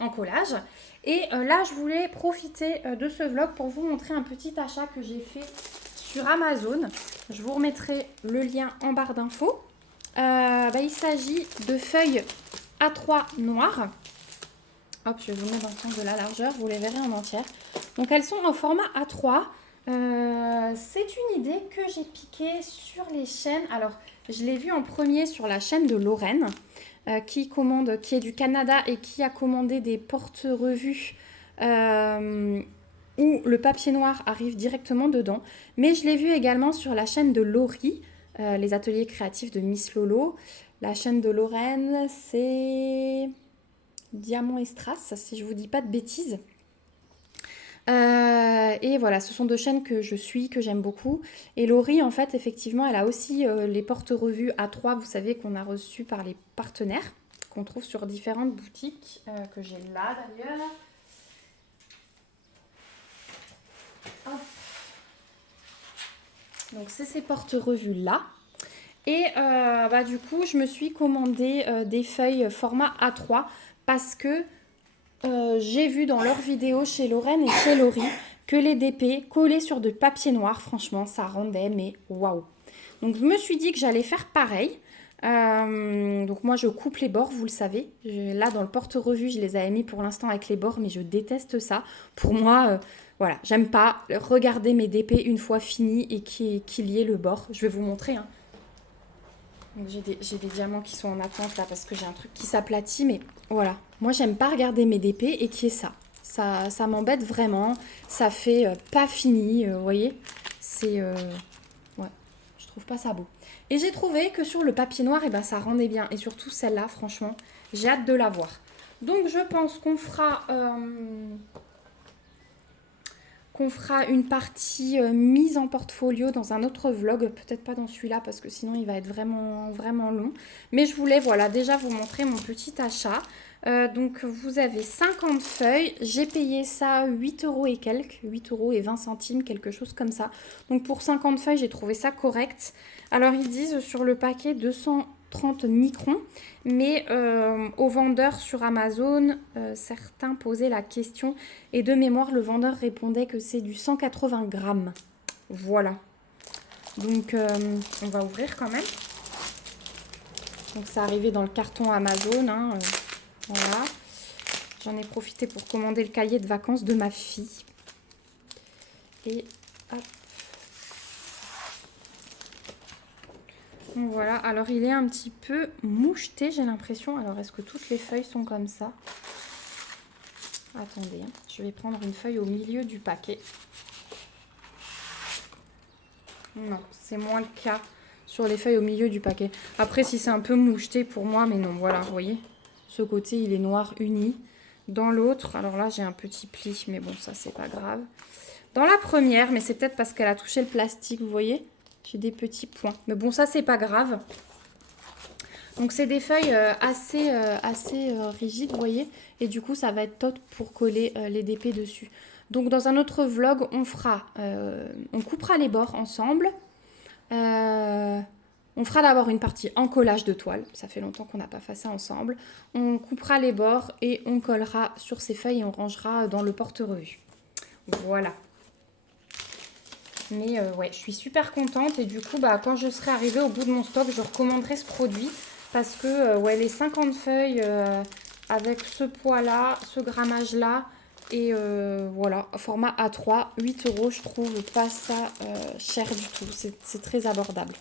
en collage. Et là, je voulais profiter de ce vlog pour vous montrer un petit achat que j'ai fait sur Amazon. Je vous remettrai le lien en barre d'infos. Il s'agit de feuilles A3 noires. Hop, je vais vous mettre dans le sens de la largeur, vous les verrez en entière. Donc elles sont au format A3. C'est une idée que j'ai piquée sur les chaînes. Alors, je l'ai vue en premier sur la chaîne de Lorraine, qui est du Canada et qui a commandé des porte-revues où le papier noir arrive directement dedans. Mais je l'ai vue également sur la chaîne de Laurie, les ateliers créatifs de Miss Lolo. La chaîne de Lorraine, c'est Diamant et Strass, si je vous dis pas de bêtises. Et voilà, ce sont deux chaînes que je suis, que j'aime beaucoup. Et Laurie, en fait, effectivement, elle a aussi les porte-revues A3, vous savez, qu'on a reçus par les partenaires, qu'on trouve sur différentes boutiques, que j'ai là d'ailleurs. Donc c'est ces porte-revues-là. Et du coup, je me suis commandé des feuilles format A3 parce que j'ai vu dans leurs vidéos chez Lorraine et chez Laurie que les DP collés sur de papier noir, franchement, ça rendait, mais waouh. Donc je me suis dit que j'allais faire pareil. Donc moi, je coupe les bords, vous le savez. Là, dans le porte-revue, je les avais mis pour l'instant avec les bords, mais je déteste ça. Pour moi, voilà, j'aime pas regarder mes DP une fois finis et qu'il y ait le bord. Je vais vous montrer, hein. Donc j'ai des diamants qui sont en attente là parce que j'ai un truc qui s'aplatit, mais voilà. Moi j'aime pas regarder mes DP et qu'il y ait ça. Ça m'embête vraiment. Ça fait pas fini, vous voyez. C'est... ouais, je trouve pas ça beau. Et j'ai trouvé que sur le papier noir, ça rendait bien. Et surtout celle-là, franchement, j'ai hâte de la voir. Donc je pense qu'on fera une partie mise en portfolio dans un autre vlog, peut-être pas dans celui-là parce que sinon il va être vraiment, vraiment long. Mais je voulais déjà vous montrer mon petit achat. Donc vous avez 50 feuilles, j'ai payé ça 8 € et quelques, 8 € et 20 centimes, quelque chose comme ça. Donc pour 50 feuilles, j'ai trouvé ça correct. Alors ils disent sur le paquet 230 microns, mais aux vendeurs sur Amazon, certains posaient la question et de mémoire, le vendeur répondait que c'est du 180 grammes. Voilà. Donc on va ouvrir quand même. Donc ça arrivait dans le carton Amazon, hein, voilà. J'en ai profité pour commander le cahier de vacances de ma fille. Et hop. Donc voilà, alors il est un petit peu moucheté, j'ai l'impression. Alors est-ce que toutes les feuilles sont comme ça? Attendez, hein. Je vais prendre une feuille au milieu du paquet. Non, c'est moins le cas sur les feuilles au milieu du paquet. Après, si c'est un peu moucheté pour moi, mais non, voilà, vous voyez. Ce côté, il est noir uni. Dans l'autre, alors là, j'ai un petit pli, mais bon, ça, c'est pas grave. Dans la première, mais c'est peut-être parce qu'elle a touché le plastique, vous voyez. J'ai des petits points. Mais bon, ça, c'est pas grave. Donc, c'est des feuilles assez rigides, vous voyez. Et du coup, ça va être top pour coller les DP dessus. Donc, dans un autre vlog, on coupera les bords ensemble. On fera d'abord une partie en collage de toile. Ça fait longtemps qu'on n'a pas fait ça ensemble. On coupera les bords et on collera sur ces feuilles et on rangera dans le porte-revue. Voilà. Mais ouais, je suis super contente. Et du coup, quand je serai arrivée au bout de mon stock, je recommanderai ce produit. Parce que ouais, les 50 feuilles avec ce poids-là, ce grammage-là, et voilà, format A3, 8 €, je trouve pas ça cher du tout. C'est très abordable.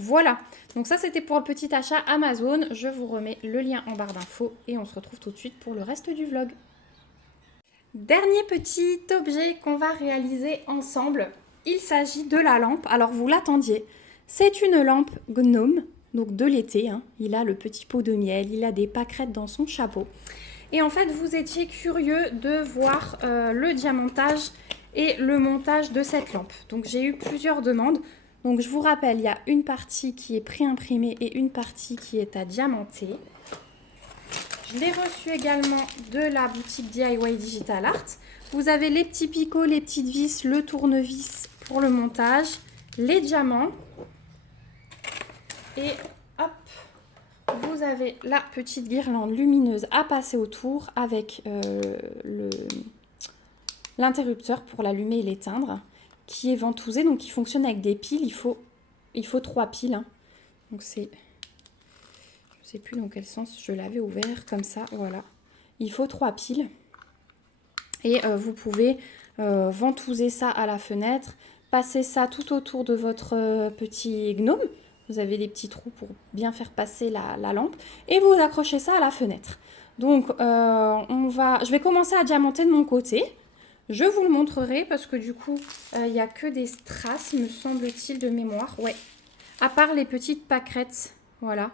Voilà, donc ça c'était pour le petit achat Amazon. Je vous remets le lien en barre d'infos et on se retrouve tout de suite pour le reste du vlog. Dernier petit objet qu'on va réaliser ensemble. Il s'agit de la lampe. Alors vous l'attendiez, c'est une lampe Gnome, donc de l'été. Hein. Il a le petit pot de miel, il a des pâquerettes dans son chapeau. Et en fait, vous étiez curieux de voir le diamantage et le montage de cette lampe. Donc j'ai eu plusieurs demandes. Donc je vous rappelle, il y a une partie qui est pré-imprimée et une partie qui est à diamanter. Je l'ai reçu également de la boutique DIY Digital Art. Vous avez les petits picots, les petites vis, le tournevis pour le montage, les diamants. Et hop, vous avez la petite guirlande lumineuse à passer autour avec l'interrupteur pour l'allumer et l'éteindre, qui est ventousé, donc qui fonctionne avec des piles. Il faut 3 piles. Hein. Donc c'est... Je ne sais plus dans quel sens je l'avais ouvert, comme ça, voilà. Il faut 3 piles. Et vous pouvez ventouser ça à la fenêtre, passer ça tout autour de votre petit gnome. Vous avez des petits trous pour bien faire passer la lampe. Et vous accrochez ça à la fenêtre. Donc, je vais commencer à diamanter de mon côté. Je vous le montrerai parce que du coup, il n'y a que des strass, me semble-t-il, de mémoire. Ouais. À part les petites pâquerettes. Voilà.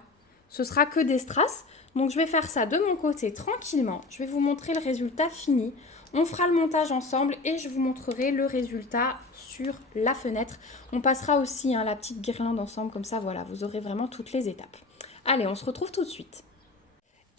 Ce sera que des strass. Donc, je vais faire ça de mon côté tranquillement. Je vais vous montrer le résultat fini. On fera le montage ensemble et je vous montrerai le résultat sur la fenêtre. On passera aussi la petite guirlande ensemble. Comme ça, voilà, vous aurez vraiment toutes les étapes. Allez, on se retrouve tout de suite.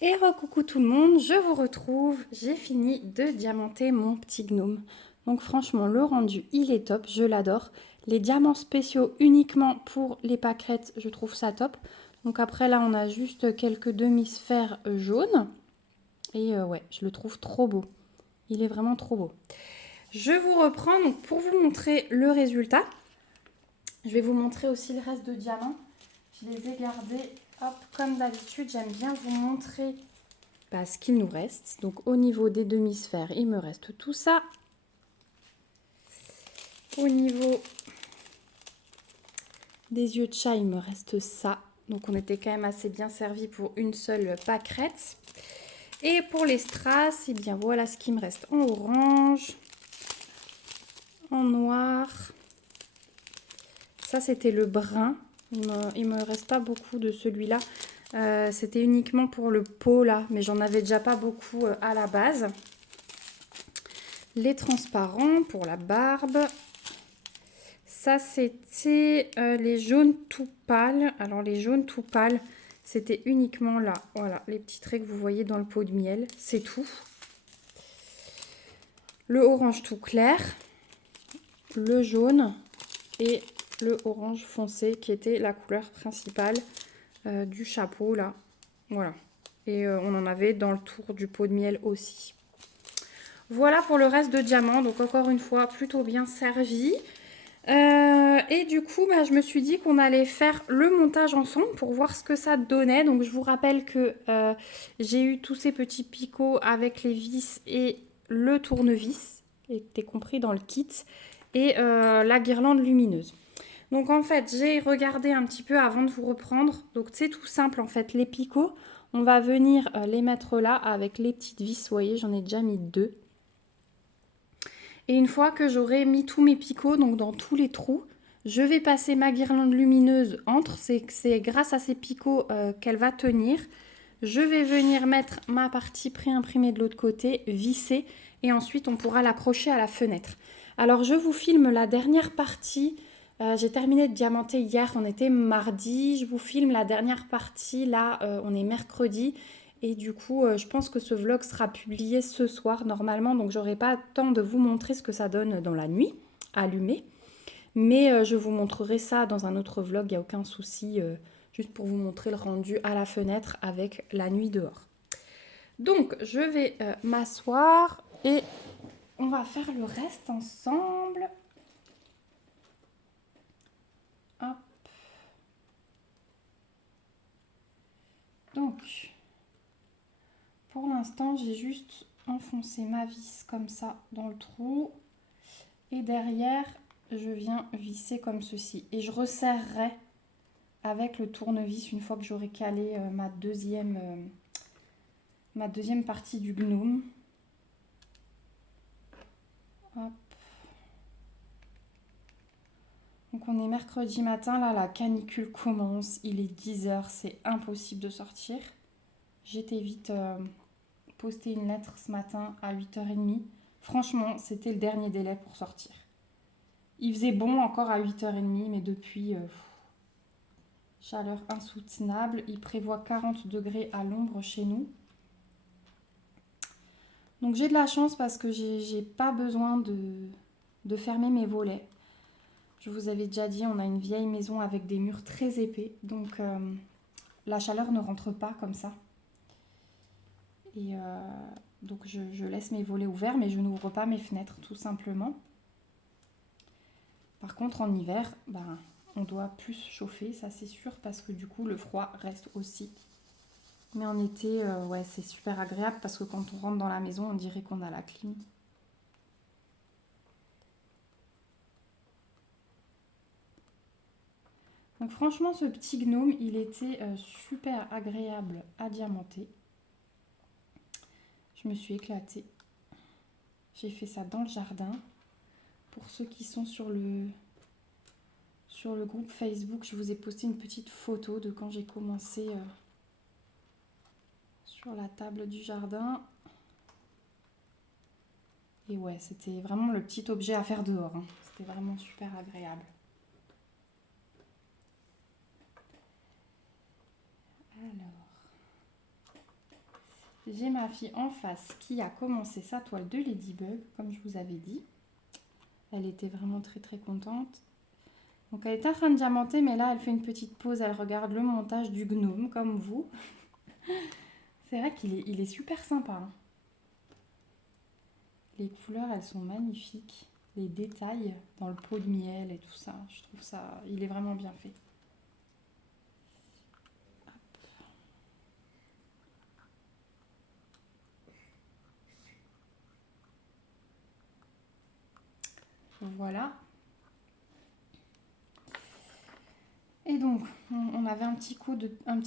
Et recoucou tout le monde, je vous retrouve. J'ai fini de diamanter mon petit gnome. Donc franchement, le rendu, il est top, je l'adore. Les diamants spéciaux uniquement pour les pâquerettes, je trouve ça top. Donc après là, on a juste quelques demi-sphères jaunes. Et ouais, je le trouve trop beau. Il est vraiment trop beau. Je vous reprends donc pour vous montrer le résultat. Je vais vous montrer aussi le reste de diamants. Je les ai gardés. Hop, comme d'habitude, j'aime bien vous montrer ce qu'il nous reste. Donc au niveau des demi-sphères, il me reste tout ça. Au niveau des yeux de chat, il me reste ça. Donc on était quand même assez bien servi pour une seule pâquerette. Et pour les strass, eh bien voilà ce qui me reste en orange, en noir. Ça c'était le brun. Il me reste pas beaucoup de celui-là. C'était uniquement pour le pot là, mais j'en avais déjà pas beaucoup à la base. Les transparents pour la barbe. Ça c'était les jaunes tout pâles. Alors les jaunes tout pâles, c'était uniquement là. Voilà, les petits traits que vous voyez dans le pot de miel, c'est tout. Le orange tout clair, le jaune et le orange foncé qui était la couleur principale du chapeau là. Voilà. Et on en avait dans le tour du pot de miel aussi. Voilà pour le reste de diamants. Donc encore une fois, plutôt bien servi. Et du coup, je me suis dit qu'on allait faire le montage ensemble pour voir ce que ça donnait. Donc je vous rappelle que j'ai eu tous ces petits picots avec les vis et le tournevis, était compris dans le kit. et la guirlande lumineuse. Donc en fait, j'ai regardé un petit peu avant de vous reprendre. Donc c'est tout simple en fait, les picots, on va venir les mettre là avec les petites vis. Vous voyez, j'en ai déjà mis 2. Et une fois que j'aurai mis tous mes picots, donc dans tous les trous, je vais passer ma guirlande lumineuse entre. C'est grâce à ces picots qu'elle va tenir. Je vais venir mettre ma partie pré-imprimée de l'autre côté, visser, et ensuite on pourra l'accrocher à la fenêtre. Alors je vous filme la dernière partie. J'ai terminé de diamanter hier, on était mardi. Je vous filme la dernière partie, là on est mercredi. Et du coup, je pense que ce vlog sera publié ce soir normalement. Donc j'aurai pas le temps de vous montrer ce que ça donne dans la nuit, allumé. Mais je vous montrerai ça dans un autre vlog, il n'y a aucun souci. Juste pour vous montrer le rendu à la fenêtre avec la nuit dehors. Donc, je vais m'asseoir et on va faire le reste ensemble. Hop. Donc, pour l'instant, j'ai juste enfoncé ma vis comme ça dans le trou. Et derrière, je viens visser comme ceci. Et je resserrerai avec le tournevis une fois que j'aurai calé ma deuxième partie du gnome. Hop. Donc on est mercredi matin, là la canicule commence, il est 10h, c'est impossible de sortir. J'étais vite posté une lettre ce matin à 8h30. Franchement, c'était le dernier délai pour sortir. Il faisait bon encore à 8h30, mais depuis, chaleur insoutenable. Il prévoit 40 degrés à l'ombre chez nous. Donc j'ai de la chance parce que j'ai pas besoin de fermer mes volets. Je vous avais déjà dit, on a une vieille maison avec des murs très épais, donc la chaleur ne rentre pas comme ça. Et donc je laisse mes volets ouverts, mais je n'ouvre pas mes fenêtres tout simplement. Par contre, en hiver, ben, on doit plus chauffer, ça c'est sûr, parce que du coup le froid reste aussi. Mais en été, ouais, c'est super agréable parce que quand on rentre dans la maison, on dirait qu'on a la clim. Donc franchement, ce petit gnome, il était super agréable à diamanter. Je me suis éclatée. J'ai fait ça dans le jardin. Pour ceux qui sont sur le groupe Facebook, je vous ai posté une petite photo de quand j'ai commencé sur la table du jardin. Et ouais, c'était vraiment le petit objet à faire dehors, hein. C'était vraiment super agréable. Alors, j'ai ma fille en face qui a commencé sa toile de Ladybug, comme je vous avais dit. Elle était vraiment très très contente. Donc elle est en train de diamanter, mais là elle fait une petite pause, elle regarde le montage du gnome, comme vous. C'est vrai qu'il est super sympa, hein. Les couleurs, elles sont magnifiques. Les détails dans le pot de miel et tout ça, je trouve ça, il est vraiment bien fait. Voilà. Et donc, on avait un petit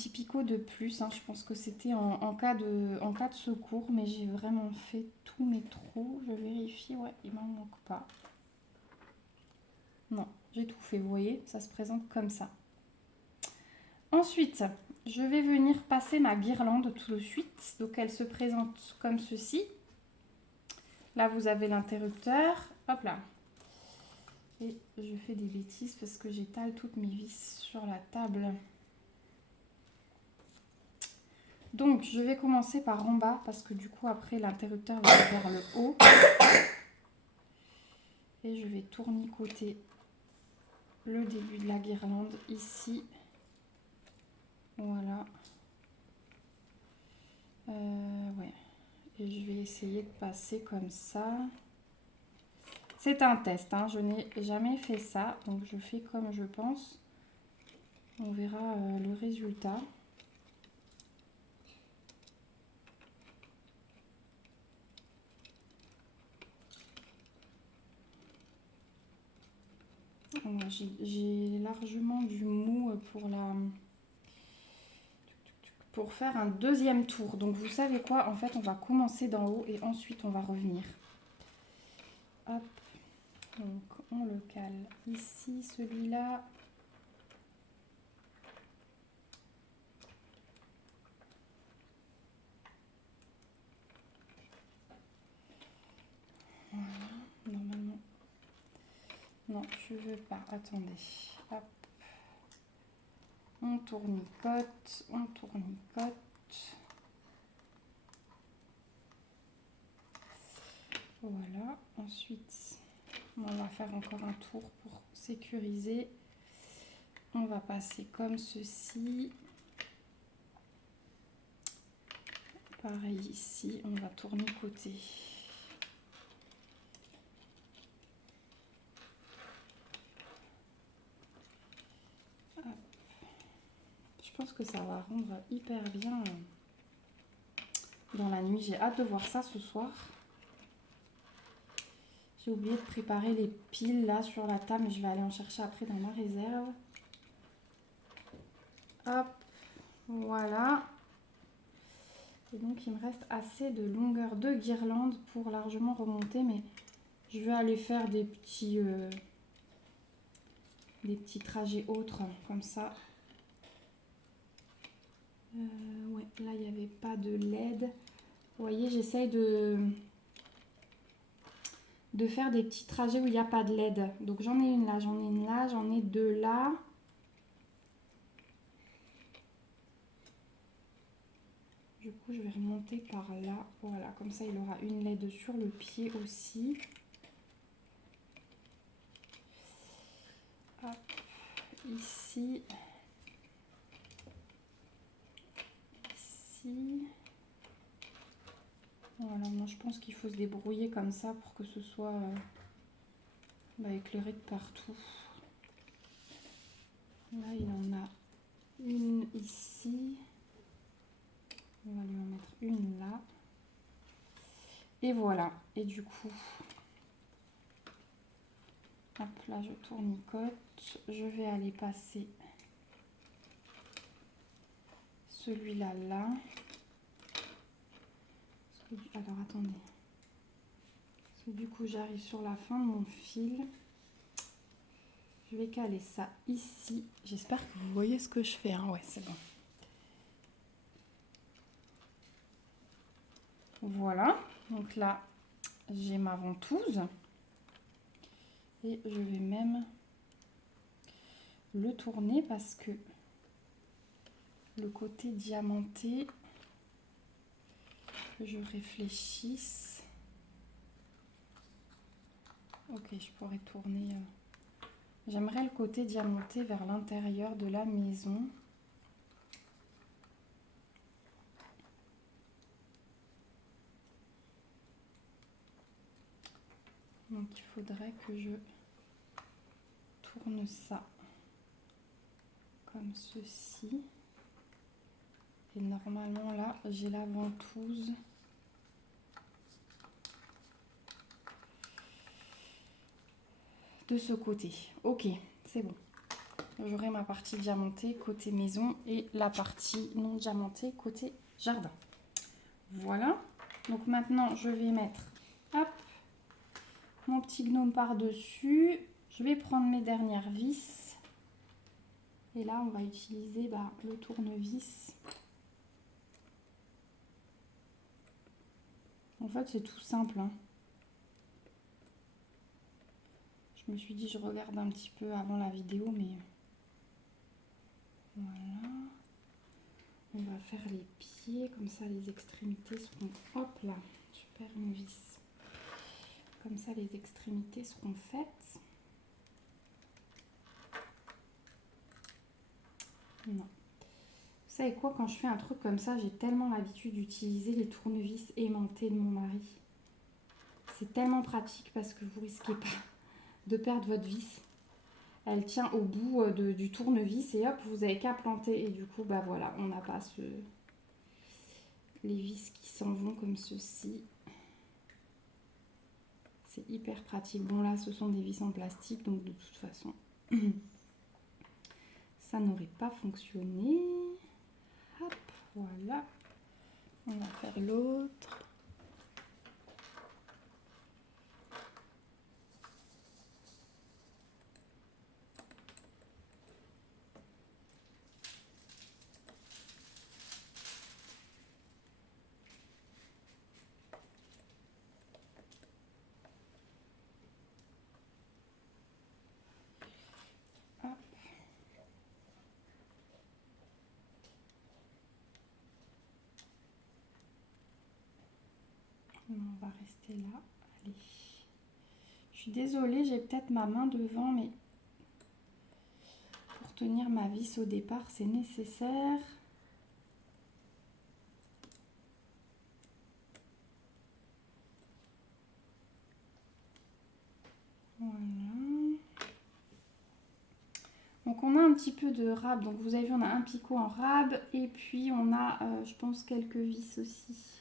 picot de plus, hein. Je pense que c'était en cas de secours, mais j'ai vraiment fait tous mes trous. Je vérifie, ouais, il m'en manque pas. Non, j'ai tout fait, vous voyez, ça se présente comme ça. Ensuite, je vais venir passer ma guirlande tout de suite. Donc elle se présente comme ceci. Là, vous avez l'interrupteur. Hop là. Et je fais des bêtises parce que j'étale toutes mes vis sur la table. Donc, je vais commencer par en bas parce que du coup, après, l'interrupteur va vers le haut. Et je vais tournicoter le début de la guirlande ici. Voilà. Ouais. Et je vais essayer de passer comme ça. C'est un test, hein. Je n'ai jamais fait ça, donc je fais comme je pense. On verra le résultat. Ouais, j'ai largement du mou pour faire un deuxième tour. Donc vous savez quoi, en fait on va commencer d'en haut et ensuite on va revenir. Hop, donc on le cale ici, celui-là. Voilà, normalement. Non, je veux pas, attendez. Hop. On tournicote, on tournicote. Voilà, ensuite on va faire encore un tour pour sécuriser. On va passer comme ceci. Pareil ici, on va tournicoter. Je pense que ça va rendre hyper bien dans la nuit. J'ai hâte de voir ça ce soir. J'ai oublié de préparer les piles là sur la table, mais je vais aller en chercher après dans ma réserve. Hop, voilà. Et donc il me reste assez de longueur de guirlande pour largement remonter, mais je vais aller faire des petits trajets autres comme ça. Ouais, là il n'y avait pas de LED. Vous voyez, j'essaye de faire des petits trajets où il n'y a pas de LED. Donc j'en ai une là, j'en ai une là, j'en ai deux là. Du coup, je vais remonter par là. Voilà, comme ça, il aura une LED sur le pied aussi. Hop, ici. Ici. Voilà, moi je pense qu'il faut se débrouiller comme ça pour que ce soit éclairé de partout. Là, il en a une ici. On va lui en mettre une là. Et voilà. Et du coup, hop, là je tournicote. Je vais aller passer celui-là là. Alors attendez. Parce que du coup, j'arrive sur la fin de mon fil. Je vais caler ça ici. J'espère que vous voyez ce que je fais. Hein. Ouais, c'est bon. Voilà. Donc là, j'ai ma ventouse. Et je vais même le tourner parce que le côté diamanté, que je réfléchisse. Ok, je pourrais tourner. J'aimerais le côté diamanté vers l'intérieur de la maison. Donc il faudrait que je tourne ça comme ceci. Et normalement là, j'ai la ventouse. De ce côté. Ok, c'est bon. J'aurai ma partie diamantée côté maison et la partie non diamantée côté jardin. Voilà. Donc maintenant, je vais mettre hop, mon petit gnome par-dessus. Je vais prendre mes dernières vis. Et là, on va utiliser le tournevis. En fait, c'est tout simple. Hein. Je me suis dit, je regarde un petit peu avant la vidéo, mais voilà. On va faire les pieds, comme ça les extrémités seront... Hop là, je perds une vis. Comme ça les extrémités seront faites. Non. Vous savez quoi, quand je fais un truc comme ça, j'ai tellement l'habitude d'utiliser les tournevis aimantés de mon mari. C'est tellement pratique parce que vous risquez pas de perdre votre vis. Elle tient au bout du tournevis et hop, vous avez qu'à planter. Et du coup, voilà, on n'a pas les vis qui s'en vont comme ceci. C'est hyper pratique. Bon là, ce sont des vis en plastique, donc de toute façon, Ça n'aurait pas fonctionné. Hop, voilà. On va faire l'autre. On va rester là. Allez. Je suis désolée, j'ai peut-être ma main devant, mais pour tenir ma vis au départ, c'est nécessaire. Voilà. Donc on a un petit peu de rab. Donc vous avez vu, on a un picot en rab. Et puis on a, je pense, quelques vis aussi.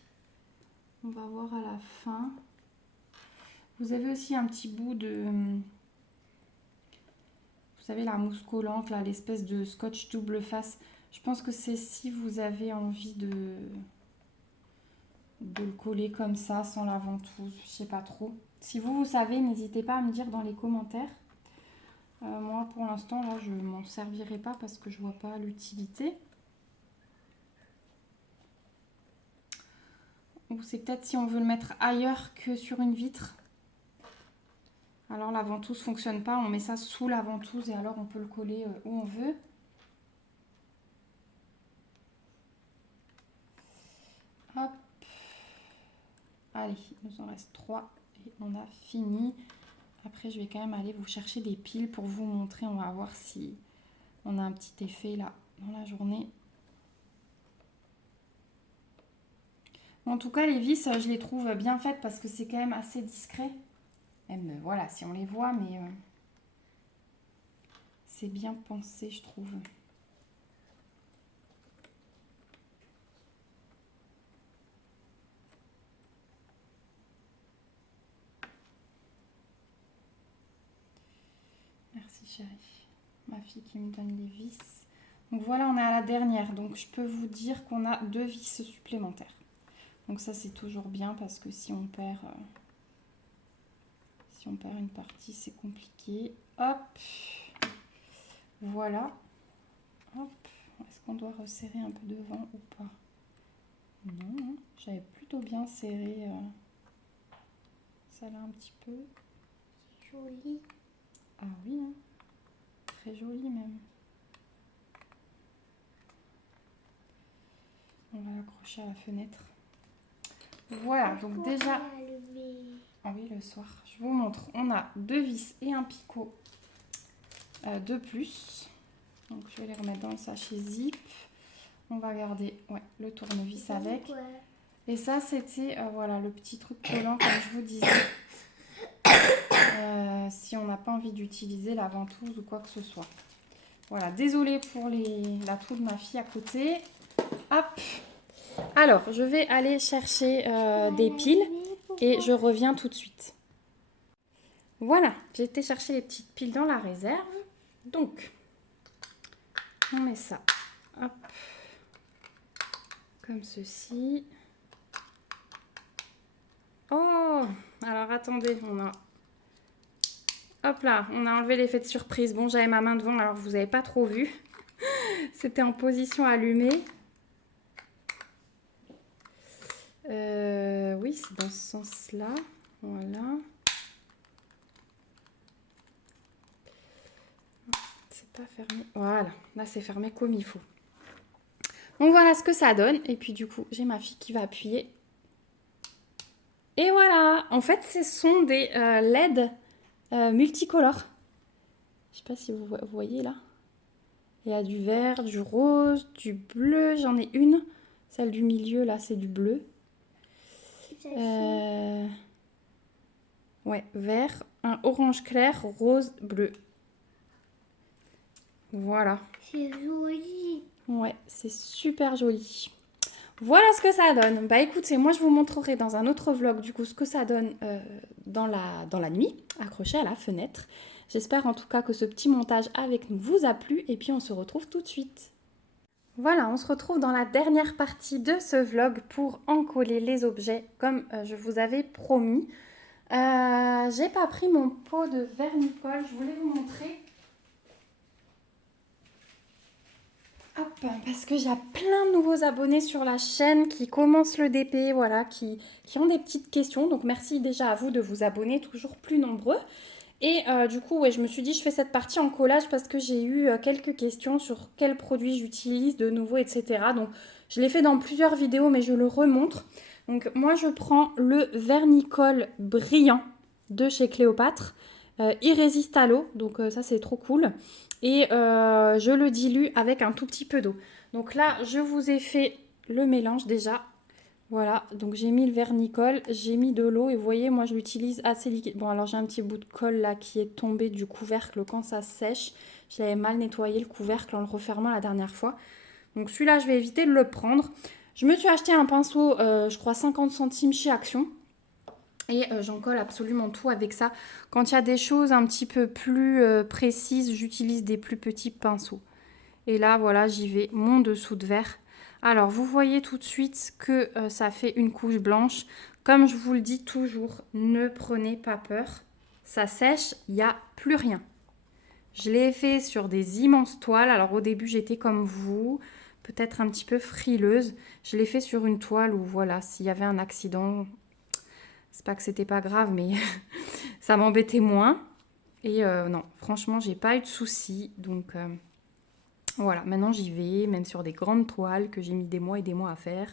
On va voir à la fin. Vous avez aussi un petit bout de... Vous savez, la mousse collante, là, l'espèce de scotch double face. Je pense que c'est si vous avez envie de le coller comme ça, sans la ventouse. Je sais pas trop. Si vous savez, n'hésitez pas à me dire dans les commentaires. Moi, pour l'instant, là, je m'en servirai pas parce que je vois pas l'utilité. Ou c'est peut-être si on veut le mettre ailleurs que sur une vitre. Alors la ventouse fonctionne pas, on met ça sous la ventouse et alors on peut le coller où on veut. Hop. Allez, il nous en reste 3 et on a fini. Après, je vais quand même aller vous chercher des piles pour vous montrer. On va voir si on a un petit effet là dans la journée. En tout cas, les vis, je les trouve bien faites parce que c'est quand même assez discret. Même, voilà, si on les voit, mais c'est bien pensé, je trouve. Merci chérie. Ma fille qui me donne les vis. Donc voilà, on est à la dernière. Donc je peux vous dire qu'on a 2 vis supplémentaires. Donc ça, c'est toujours bien parce que si on perd une partie, c'est compliqué. Hop. Voilà. Hop. Est-ce qu'on doit resserrer un peu devant ou pas? Non, hein. J'avais plutôt bien serré ça là un petit peu. Joli. Ah oui, hein. Très joli même. On va l'accrocher à la fenêtre. Voilà, donc déjà... Ah oui, le soir. Je vous montre. On a 2 vis et un picot de plus. Donc je vais les remettre dans le sachet zip. On va garder le tournevis avec. Et ça, c'était voilà, le petit truc collant, comme je vous disais. Si on n'a pas envie d'utiliser la ventouse ou quoi que ce soit. Voilà, désolée pour la toux de ma fille à côté. Hop. Alors, je vais aller chercher des piles et je reviens tout de suite. Voilà, j'ai été chercher les petites piles dans la réserve. Donc, on met ça, hop, comme ceci. Oh, alors attendez, hop là, on a enlevé l'effet de surprise. Bon, j'avais ma main devant, alors vous n'avez pas trop vu. C'était en position allumée. Oui, c'est dans ce sens-là. Voilà. C'est pas fermé. Voilà, là c'est fermé comme il faut. Donc voilà ce que ça donne. Et puis du coup, j'ai ma fille qui va appuyer. Et voilà. En fait, ce sont des LED multicolores. Je sais pas si vous voyez là. Il y a du vert, du rose, du bleu. J'en ai une. Celle du milieu là, c'est du bleu. Ouais, vert, un orange clair, rose, bleu. Voilà. C'est joli. Ouais, c'est super joli. Voilà ce que ça donne. Bah écoutez, moi je vous montrerai dans un autre vlog du coup ce que ça donne dans la nuit, accroché à la fenêtre. J'espère en tout cas que ce petit montage avec nous vous a plu et puis on se retrouve tout de suite. Voilà, on se retrouve dans la dernière partie de ce vlog pour encoller les objets comme je vous avais promis. J'ai pas pris mon pot de vernicole, je voulais vous montrer. Hop, parce que j'ai plein de nouveaux abonnés sur la chaîne qui commencent le DP, voilà, qui ont des petites questions. Donc merci déjà à vous de vous abonner, toujours plus nombreux. Et du coup, ouais, je me suis dit, je fais cette partie en collage parce que j'ai eu quelques questions sur quels produits j'utilise de nouveau, etc. Donc, je l'ai fait dans plusieurs vidéos, mais je le remontre. Donc, moi, je prends le vernicole brillant de chez Cléopâtre. Il résiste à l'eau, donc ça, c'est trop cool. Et je le dilue avec un tout petit peu d'eau. Donc là, je vous ai fait le mélange déjà. Voilà, donc j'ai mis le vernicole, j'ai mis de l'eau et vous voyez, moi je l'utilise assez liquide. Bon, alors j'ai un petit bout de colle là qui est tombé du couvercle quand ça sèche. Je l'avais mal nettoyé le couvercle en le refermant la dernière fois. Donc celui-là, je vais éviter de le prendre. Je me suis acheté un pinceau, je crois 50 centimes chez Action. Et j'en colle absolument tout avec ça. Quand il y a des choses un petit peu plus précises, j'utilise des plus petits pinceaux. Et là, voilà, j'y vais, mon dessous de verre. Alors, vous voyez tout de suite que ça fait une couche blanche. Comme je vous le dis toujours, ne prenez pas peur. Ça sèche, il n'y a plus rien. Je l'ai fait sur des immenses toiles. Alors, au début, j'étais comme vous, peut-être un petit peu frileuse. Je l'ai fait sur une toile où, voilà, s'il y avait un accident, c'est pas que c'était pas grave, mais ça m'embêtait moins. Et non, franchement, j'ai pas eu de soucis. Donc... voilà, maintenant j'y vais, même sur des grandes toiles que j'ai mis des mois et des mois à faire.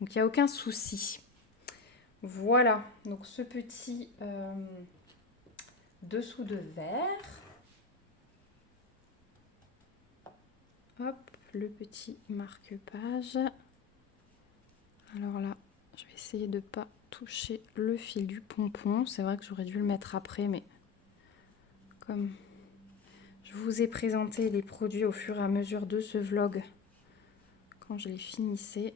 Donc il n'y a aucun souci. Voilà, donc ce petit dessous de verre. Hop, le petit marque-page. Alors là, je vais essayer de ne pas toucher le fil du pompon. C'est vrai que j'aurais dû le mettre après, mais comme je vous ai présenté les produits au fur et à mesure de ce vlog, quand je les finissais.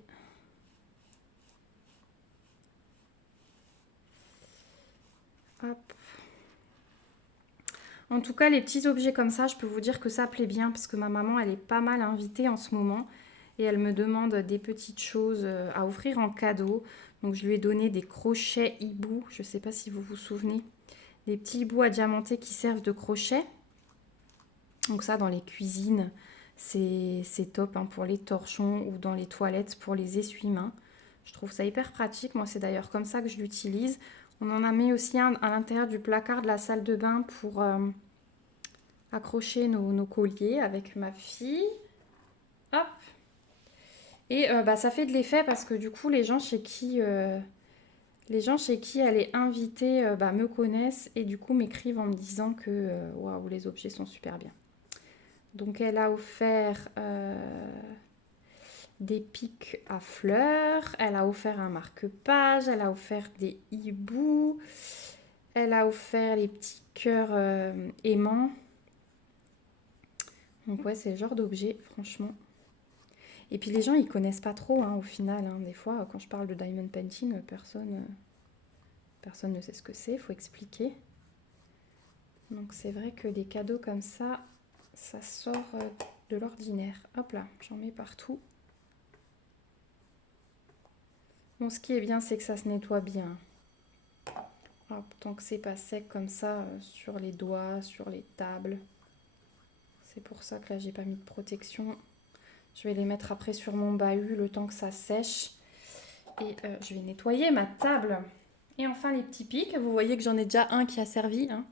Hop. En tout cas, les petits objets comme ça, je peux vous dire que ça plaît bien parce que ma maman, elle est pas mal invitée en ce moment et elle me demande des petites choses à offrir en cadeau. Donc, je lui ai donné des crochets hibou. Je ne sais pas si vous vous souvenez. Des petits hiboux à diamanter qui servent de crochet. Donc ça, dans les cuisines, c'est top hein, pour les torchons ou dans les toilettes pour les essuie-mains. Je trouve ça hyper pratique. Moi, c'est d'ailleurs comme ça que je l'utilise. On en a mis aussi un à l'intérieur du placard de la salle de bain pour accrocher nos colliers avec ma fille. Hop. Et bah, ça fait de l'effet parce que du coup, les gens chez qui elle est invitée bah, me connaissent et du coup m'écrivent en me disant que waouh, les objets sont super bien. Donc elle a offert des pics à fleurs, elle a offert un marque-page, elle a offert des hiboux, elle a offert les petits cœurs aimants. Donc ouais, c'est le genre d'objet, franchement. Et puis les gens, ils connaissent pas trop hein, au final. Hein. Des fois, quand je parle de diamond painting, personne ne sait ce que c'est, il faut expliquer. Donc c'est vrai que des cadeaux comme ça sort de l'ordinaire. Hop là, j'en mets partout. Bon, ce qui est bien, c'est que ça se nettoie bien. Hop, tant que c'est pas sec comme ça, sur les doigts, sur les tables. C'est pour ça que là, j'ai pas mis de protection. Je vais les mettre après sur mon bahut le temps que ça sèche. Et je vais nettoyer ma table. Et enfin, les petits pics. Vous voyez que j'en ai déjà un qui a servi. Hein.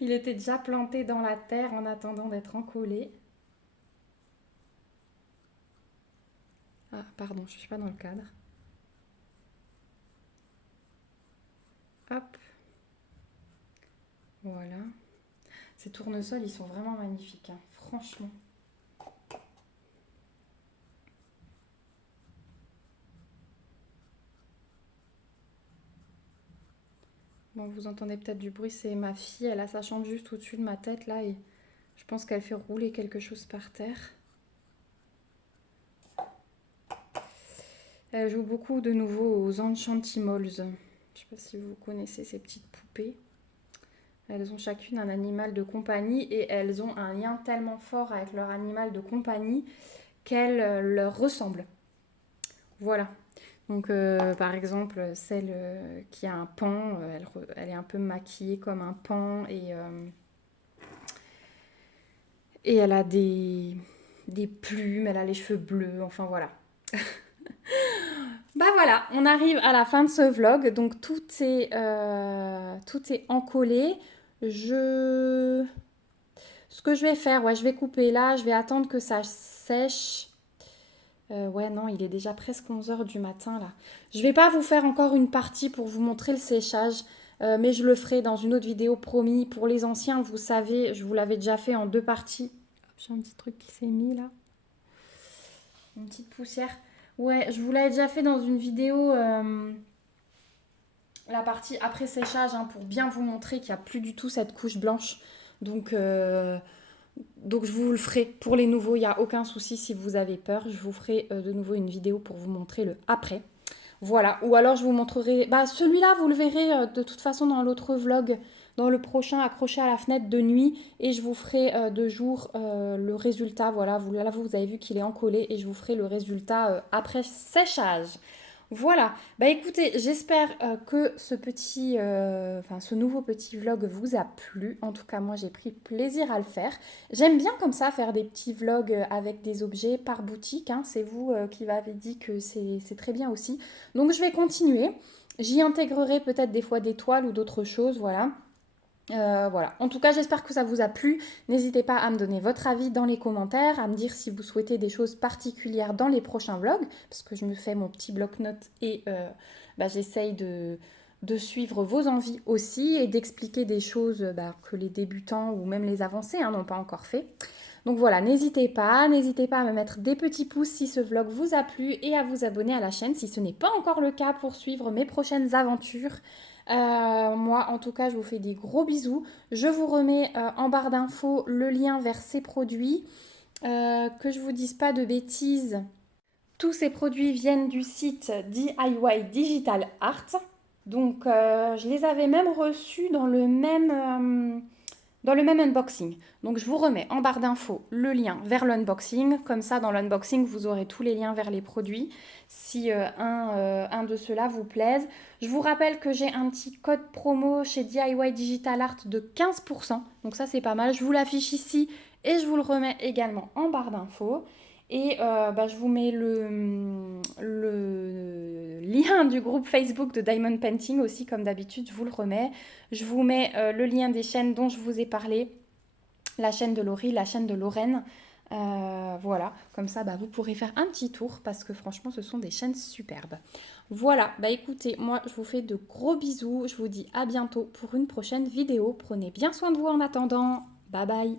Il était déjà planté dans la terre en attendant d'être encollé. Ah, pardon, je ne suis pas dans le cadre. Hop. Voilà. Ces tournesols, ils sont vraiment magnifiques. Hein. Franchement. Bon, vous entendez peut-être du bruit, c'est ma fille. Elle a sa chambre juste au-dessus de ma tête, là. Et je pense qu'elle fait rouler quelque chose par terre. Elle joue beaucoup de nouveau aux Enchantimals. Je ne sais pas si vous connaissez ces petites poupées. Elles ont chacune un animal de compagnie et elles ont un lien tellement fort avec leur animal de compagnie qu'elles leur ressemblent. Voilà. Donc, par exemple, celle qui a un pan, elle est un peu maquillée comme un pan et elle a des plumes, elle a les cheveux bleus, enfin voilà. Bah voilà, on arrive à la fin de ce vlog, donc tout est encollé. Ce que je vais faire, ouais, je vais couper là, je vais attendre que ça sèche. Ouais, non, il est déjà presque 11 heures du matin là. Je vais pas vous faire encore une partie pour vous montrer le séchage, mais je le ferai dans une autre vidéo promis. Pour les anciens, vous savez, je vous l'avais déjà fait en 2 parties. J'ai un petit truc qui s'est mis là. Une petite poussière. Ouais, je vous l'avais déjà fait dans une vidéo, la partie après séchage, hein, pour bien vous montrer qu'il n'y a plus du tout cette couche blanche. Donc, donc je vous le ferai pour les nouveaux, il n'y a aucun souci si vous avez peur. Je vous ferai de nouveau une vidéo pour vous montrer le après. Voilà, ou alors je vous montrerai... Bah celui-là, vous le verrez de toute façon dans l'autre vlog, dans le prochain, accroché à la fenêtre de nuit. Et je vous ferai de jour le résultat. Voilà, là vous avez vu qu'il est encollé et je vous ferai le résultat après séchage. Voilà, bah écoutez, j'espère que ce nouveau petit vlog vous a plu. En tout cas, moi j'ai pris plaisir à le faire. J'aime bien comme ça faire des petits vlogs avec des objets par boutique, hein. C'est vous qui m'avez dit que c'est très bien aussi. Donc je vais continuer. J'y intégrerai peut-être des fois des toiles ou d'autres choses, voilà. Voilà. En tout cas, j'espère que ça vous a plu. N'hésitez pas à me donner votre avis dans les commentaires, à me dire si vous souhaitez des choses particulières dans les prochains vlogs, parce que je me fais mon petit bloc-notes et j'essaye de suivre vos envies aussi et d'expliquer des choses que les débutants ou même les avancés n'ont pas encore fait. Donc voilà, n'hésitez pas à me mettre des petits pouces si ce vlog vous a plu et à vous abonner à la chaîne si ce n'est pas encore le cas pour suivre mes prochaines aventures. Moi, en tout cas, je vous fais des gros bisous. Je vous remets en barre d'infos le lien vers ces produits. Que je vous dise pas de bêtises. Tous ces produits viennent du site DIY Digital Art. Donc, je les avais même reçus dans le même unboxing. Donc je vous remets en barre d'infos le lien vers l'unboxing. Comme ça, dans l'unboxing, vous aurez tous les liens vers les produits si un de ceux-là vous plaise. Je vous rappelle que j'ai un petit code promo chez DIY Digital Art de 15%. Donc ça, c'est pas mal. Je vous l'affiche ici et je vous le remets également en barre d'infos. Et je vous mets le lien du groupe Facebook de Diamond Painting aussi, comme d'habitude, je vous le remets. Je vous mets le lien des chaînes dont je vous ai parlé, la chaîne de Laurie, la chaîne de Lorraine. Voilà, comme ça, vous pourrez faire un petit tour parce que franchement, ce sont des chaînes superbes. Voilà, écoutez, moi, je vous fais de gros bisous. Je vous dis à bientôt pour une prochaine vidéo. Prenez bien soin de vous en attendant. Bye bye.